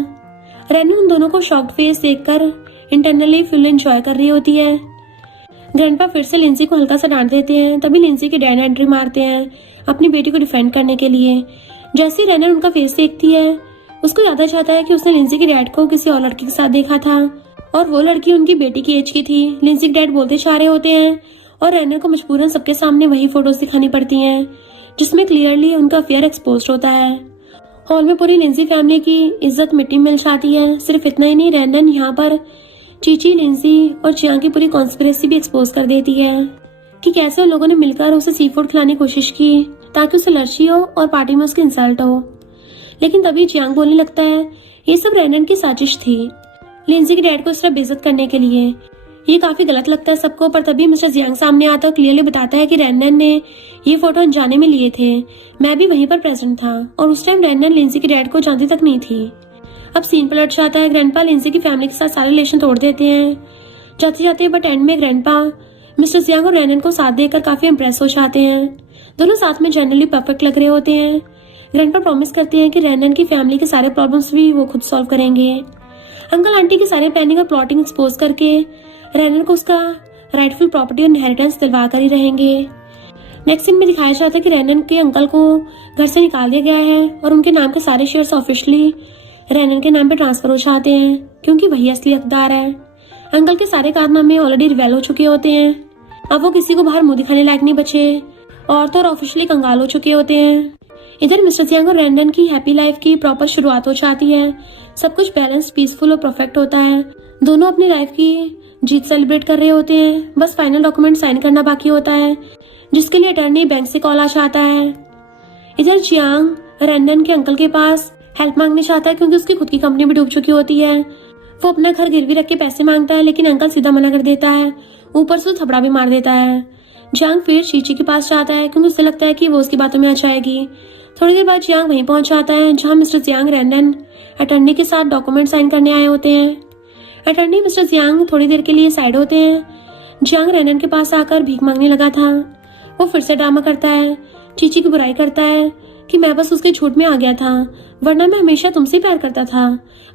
रेनन उन दोनों को शॉक्ड फेस देखकर इंटरनली फुल एंजॉय कर रही होती है। ग्रैंडपा फिर से लिंसी को हल्का सा डांट देते हैं। तभी लिंसी के डैड एंट्री मारते हैं अपनी बेटी को डिफेंड करने के लिए। जैसे ही रेनन उनका फेस देखती है उसको याद आ जाता है कि उसने लिंसी के डैड को किसी और लड़की के साथ देखा था और वो लड़की उनकी बेटी की एज की थी। लिंसी के डैड बोलते जा रहे होते हैं और रेनन को मजबूरन सबके सामने वही फोटोज दिखानी पड़ती हैं जिसमें क्लियरली उनका अफेयर एक्सपोज होता है। हॉल में पूरी लिंसी फैमिली की इज्जत मिट्टी मिल जाती है। सिर्फ इतना ही नहीं, रेनन यहाँ पर चीची, लिंसी और जियांग की पूरी कॉन्स्पिरेसी भी एक्सपोज कर देती है कि कैसे उन लोगों ने मिलकर उसे सी फूड खिलाने की कोशिश की ताकि उसे एलर्जी हो और पार्टी में उसकी इंसल्ट हो। लेकिन तभी जियांग बोलने लगता है, ये सब रेनन की साजिश थी लिंसी के डैड को इस तरह बेइज्जत करने के लिए। ये काफी गलत लगता है सबको, पर तभी मिस्टर जियांग सामने आता और क्लियरली बताता है कि रेनन ने ये फोटो अनजाने में लिए थे। मैं भी वहीं पर प्रेजेंट था और उस टाइम रेनन लिंसी के डैड को जानती तक नहीं थी। अब सीन पलट जाता है। ग्रैंडपा लिंसी की फैमिली के साथ सारे रिलेशन तोड़ देते हैं जाते जाते, बट एंड में ग्रैंडपा मिस्टर जियांग और रेनन को साथ देकर काफी इम्प्रेस हो जाते हैं। दोनों साथ में जनरली परफेक्ट लग रहे होते हैं। ग्रैंडपा प्रॉमिस करते हैं कि रेनन की फैमिली के सारे प्रॉब्लम्स भी वो खुद सॉल्व करेंगे। अंकल आंटी की सारे प्लानिंग और प्लॉटिंग एक्सपोज करके रेनन को उसका राइटफुल प्रॉपर्टी और इनहेरिटेंस दिलवा कर ही रहेंगे। नेक्स्ट सीन में दिखाया जाता है कि रेनन के अंकल को घर से निकाल दिया गया है और उनके नाम के सारे शेयर्स ऑफिशियली रेनन के नाम पे ट्रांसफर हो जाते हैं क्योंकि वही असली हकदार है। अंकल के सारे कारनामे ऑलरेडी रिवेल हो चुके होते हैं। अब वो किसी को बाहर मुंह दिखाने लायक नहीं बचे और तो ऑफिशियली कंगाल हो चुके होते हैं। इधर मिस्टर जियांग और रेनन की हैप्पी लाइफ की प्रॉपर शुरुआत हो जाती है। सब कुछ बैलेंस, पीसफुल और परफेक्ट होता है। दोनों अपनी लाइफ की जीत सेलिब्रेट कर रहे होते हैं। बस फाइनल डॉक्यूमेंट साइन करना बाकी होता है जिसके लिए अटर्नी बैंक से कॉल आ जाता है। इधर जियांग रेनन के अंकल के पास हेल्प मांगने चाहता है क्योंकि उसकी खुद की कंपनी भी डूब चुकी होती है। वो अपना घर गिरवी रख के पैसे मांगता है लेकिन अंकल सीधा मना कर देता है, ऊपर से थपड़ा भी मार देता है। जियांग फिर चीची के पास जाता है क्योंकि उसे लगता है कि वो उसकी बातों में आ जाएगी। थोड़ी देर बाद जियांग वहीं पहुंच जाता है जहां मिस्टर जियांग रेनन अटर्नी के साथ डॉक्यूमेंट साइन करने आए होते हैं। अटर्नी मिस्टर जियांग थोड़ी देर के लिए साइड होते हैं। जियांग रेनन के पास आकर भीख मांगने लगा था। वो फिर से ड्रामा करता है, चीची की बुराई करता है कि मैं बस उसके झूठ में आ गया था, वरना मैं हमेशा तुमसे प्यार करता था।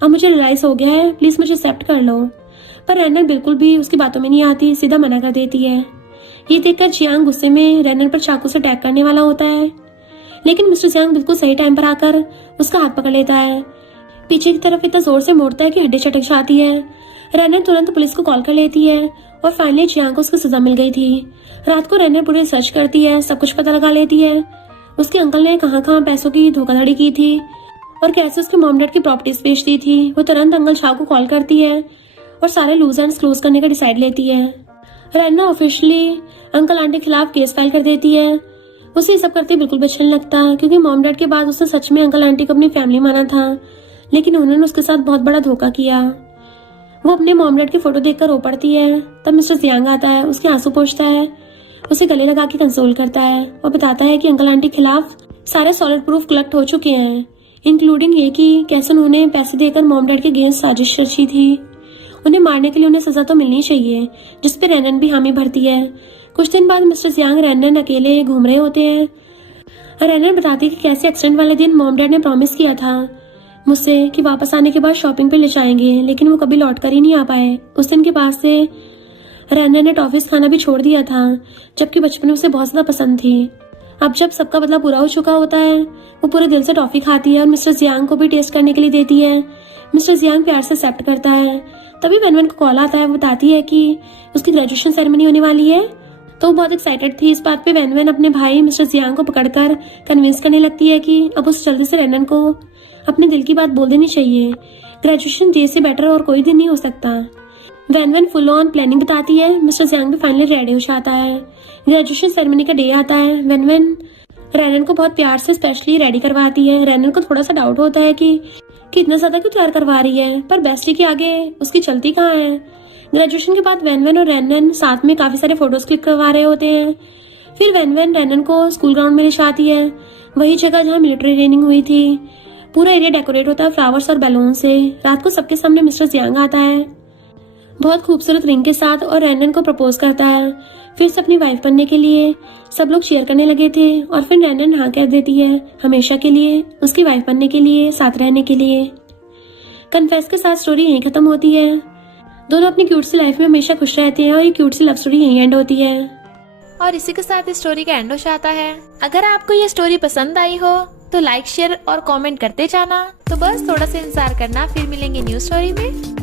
अब मुझे रियलाइज हो गया है, प्लीज मुझे एक्सेप्ट कर लो। पर रेनन बिल्कुल भी उसकी बातों में नहीं आती, सीधा मना कर देती है। ये देखकर जियांग गुस्से में रेनन पर चाकू से अटैक करने वाला होता है, लेकिन मिस्टर जियांग बिल्कुल सही टाइम पर आकर उसका हाथ पकड़ लेता है। पीछे की तरफ इतना जोर से मोड़ता है कि हड्डी चटक जाती है। रेनन तुरंत पुलिस को कॉल कर लेती है और फाइनली जियांग को उसकी सजा मिल गई थी। रात को रेनन पूरी सर्च करती है, सब कुछ पता लगा लेती है। उसके अंकल ने कहाँ पैसों की धोखाधड़ी की थी और कैसे उसके मॉम डैड की प्रॉपर्टीज बेच दी थी। वो तुरंत अंकल शाह को कॉल करती है और सारे लूज एंड्स क्लोज करने का डिसाइड लेती है। रेना ऑफिशियली अंकल आंटी के खिलाफ केस फाइल कर देती है। उसे ये सब करते बिल्कुल भी अच्छा नहीं लगता, क्योंकि मॉम डैड के बाद उसने सच में अंकल आंटी को अपनी फैमिली माना था, लेकिन उन्होंने उसके साथ बहुत बड़ा धोखा किया। वो अपने मॉम डैड की फोटो देखकर रो पड़ती है। तब मिस्टर जियांग आता है, उसके आंसू पोंछता है, उसे गले लगा के कंसोल करता है और बताता है कि अंकल आंटी के खिलाफ सारे सॉलिड प्रूफ कलेक्ट हो चुके हैं, इंक्लूडिंग ये कि कैसे उन्होंने पैसे देकर मॉम डैड के अगेंस्ट साजिश रची थी। उन्हें मारने के लिए उन्हें सजा तो मिलनी चाहिए, जिसपे रेनन भी हामी भरती है। कुछ दिन बाद मिस्टर जियांग रेनन अकेले घूम रहे होते हैं। रेनन बताती है कि कैसे एक्सीडेंट वाले दिन मॉम डैड ने प्रॉमिस किया था मुझसे कि वापस आने के बाद शॉपिंग पे ले जाएंगे, लेकिन वो कभी लौट कर ही नहीं आ पाए। उस दिन के बाद से रेनन ने टॉफीज खाना भी छोड़ दिया था, जबकि बचपन में उसे बहुत ज्यादा पसंद थी। अब जब सबका बदला पूरा हो चुका होता है, वो पूरे दिल से टॉफी खाती है और मिस्टर जियांग को भी टेस्ट करने के लिए देती है। मिस्टर जियांग प्यार से एक्सेप्ट करता है। तभी वेनवेन को कॉल आता है। वो बताती है कि उसकी ग्रेजुएशन सेरेमनी होने वाली है, तो वो बहुत एक्साइटेड थी। इस बात पे वेनवेन अपने भाई मिस्टर जियांग को पकड़कर कन्विंस करने लगती है कि अब उस जल्दी से रेनन को अपने दिल की बात बोल देनी चाहिए। ग्रेजुएशन डे से बेटर और कोई दिन नहीं हो सकता। वेनवेन फुल ऑन प्लानिंग बताती है। मिस्टर जियांग भी फाइनली रेडी हो जाता है। ग्रेजुएशन सेरेमनी का डे आता है। वेनवेन रेनन को बहुत प्यार से स्पेशली रेडी करवाती है। रेनन को थोड़ा सा डाउट होता है कि इतना ज्यादा क्यों तैयार करवा रही है, पर बेस्टी के आगे उसकी चलती कहाँ है। ग्रेजुएशन के बाद वेनवेन और रेनन साथ में काफी सारे फोटोज क्लिक करवा रहे होते हैं। फिर वेनवेन रेनन को स्कूल ग्राउंड में ले जाती है, वही जगह जहाँ मिलिट्री ट्रेनिंग हुई थी। पूरा एरिया डेकोरेट होता है फ्लावर्स और बैलून से। रात को सबके सामने मिस्टर जियांग आता है बहुत खूबसूरत रिंग के साथ और रेनन को प्रपोज करता है। फिर से अपनी वाइफ बनने के लिए सब लोग चीयर करने लगे थे और फिर रेनन हाँ कह देती है हमेशा के लिए उसकी वाइफ बनने के लिए, साथ रहने के लिए। कन्फेस के साथ स्टोरी यहीं खत्म होती है। दोनों अपनी क्यूट सी लाइफ में हमेशा खुश रहते हैं और ये क्यूट सी लव स्टोरी यहीं एंड होती है। और इसी के साथ इस स्टोरी का एंड हो जाता है। अगर आपको ये स्टोरी पसंद आई हो तो लाइक, शेयर और कमेंट करते जाना। तो बस थोड़ा सा इंतजार करना, फिर मिलेंगे न्यू स्टोरी में।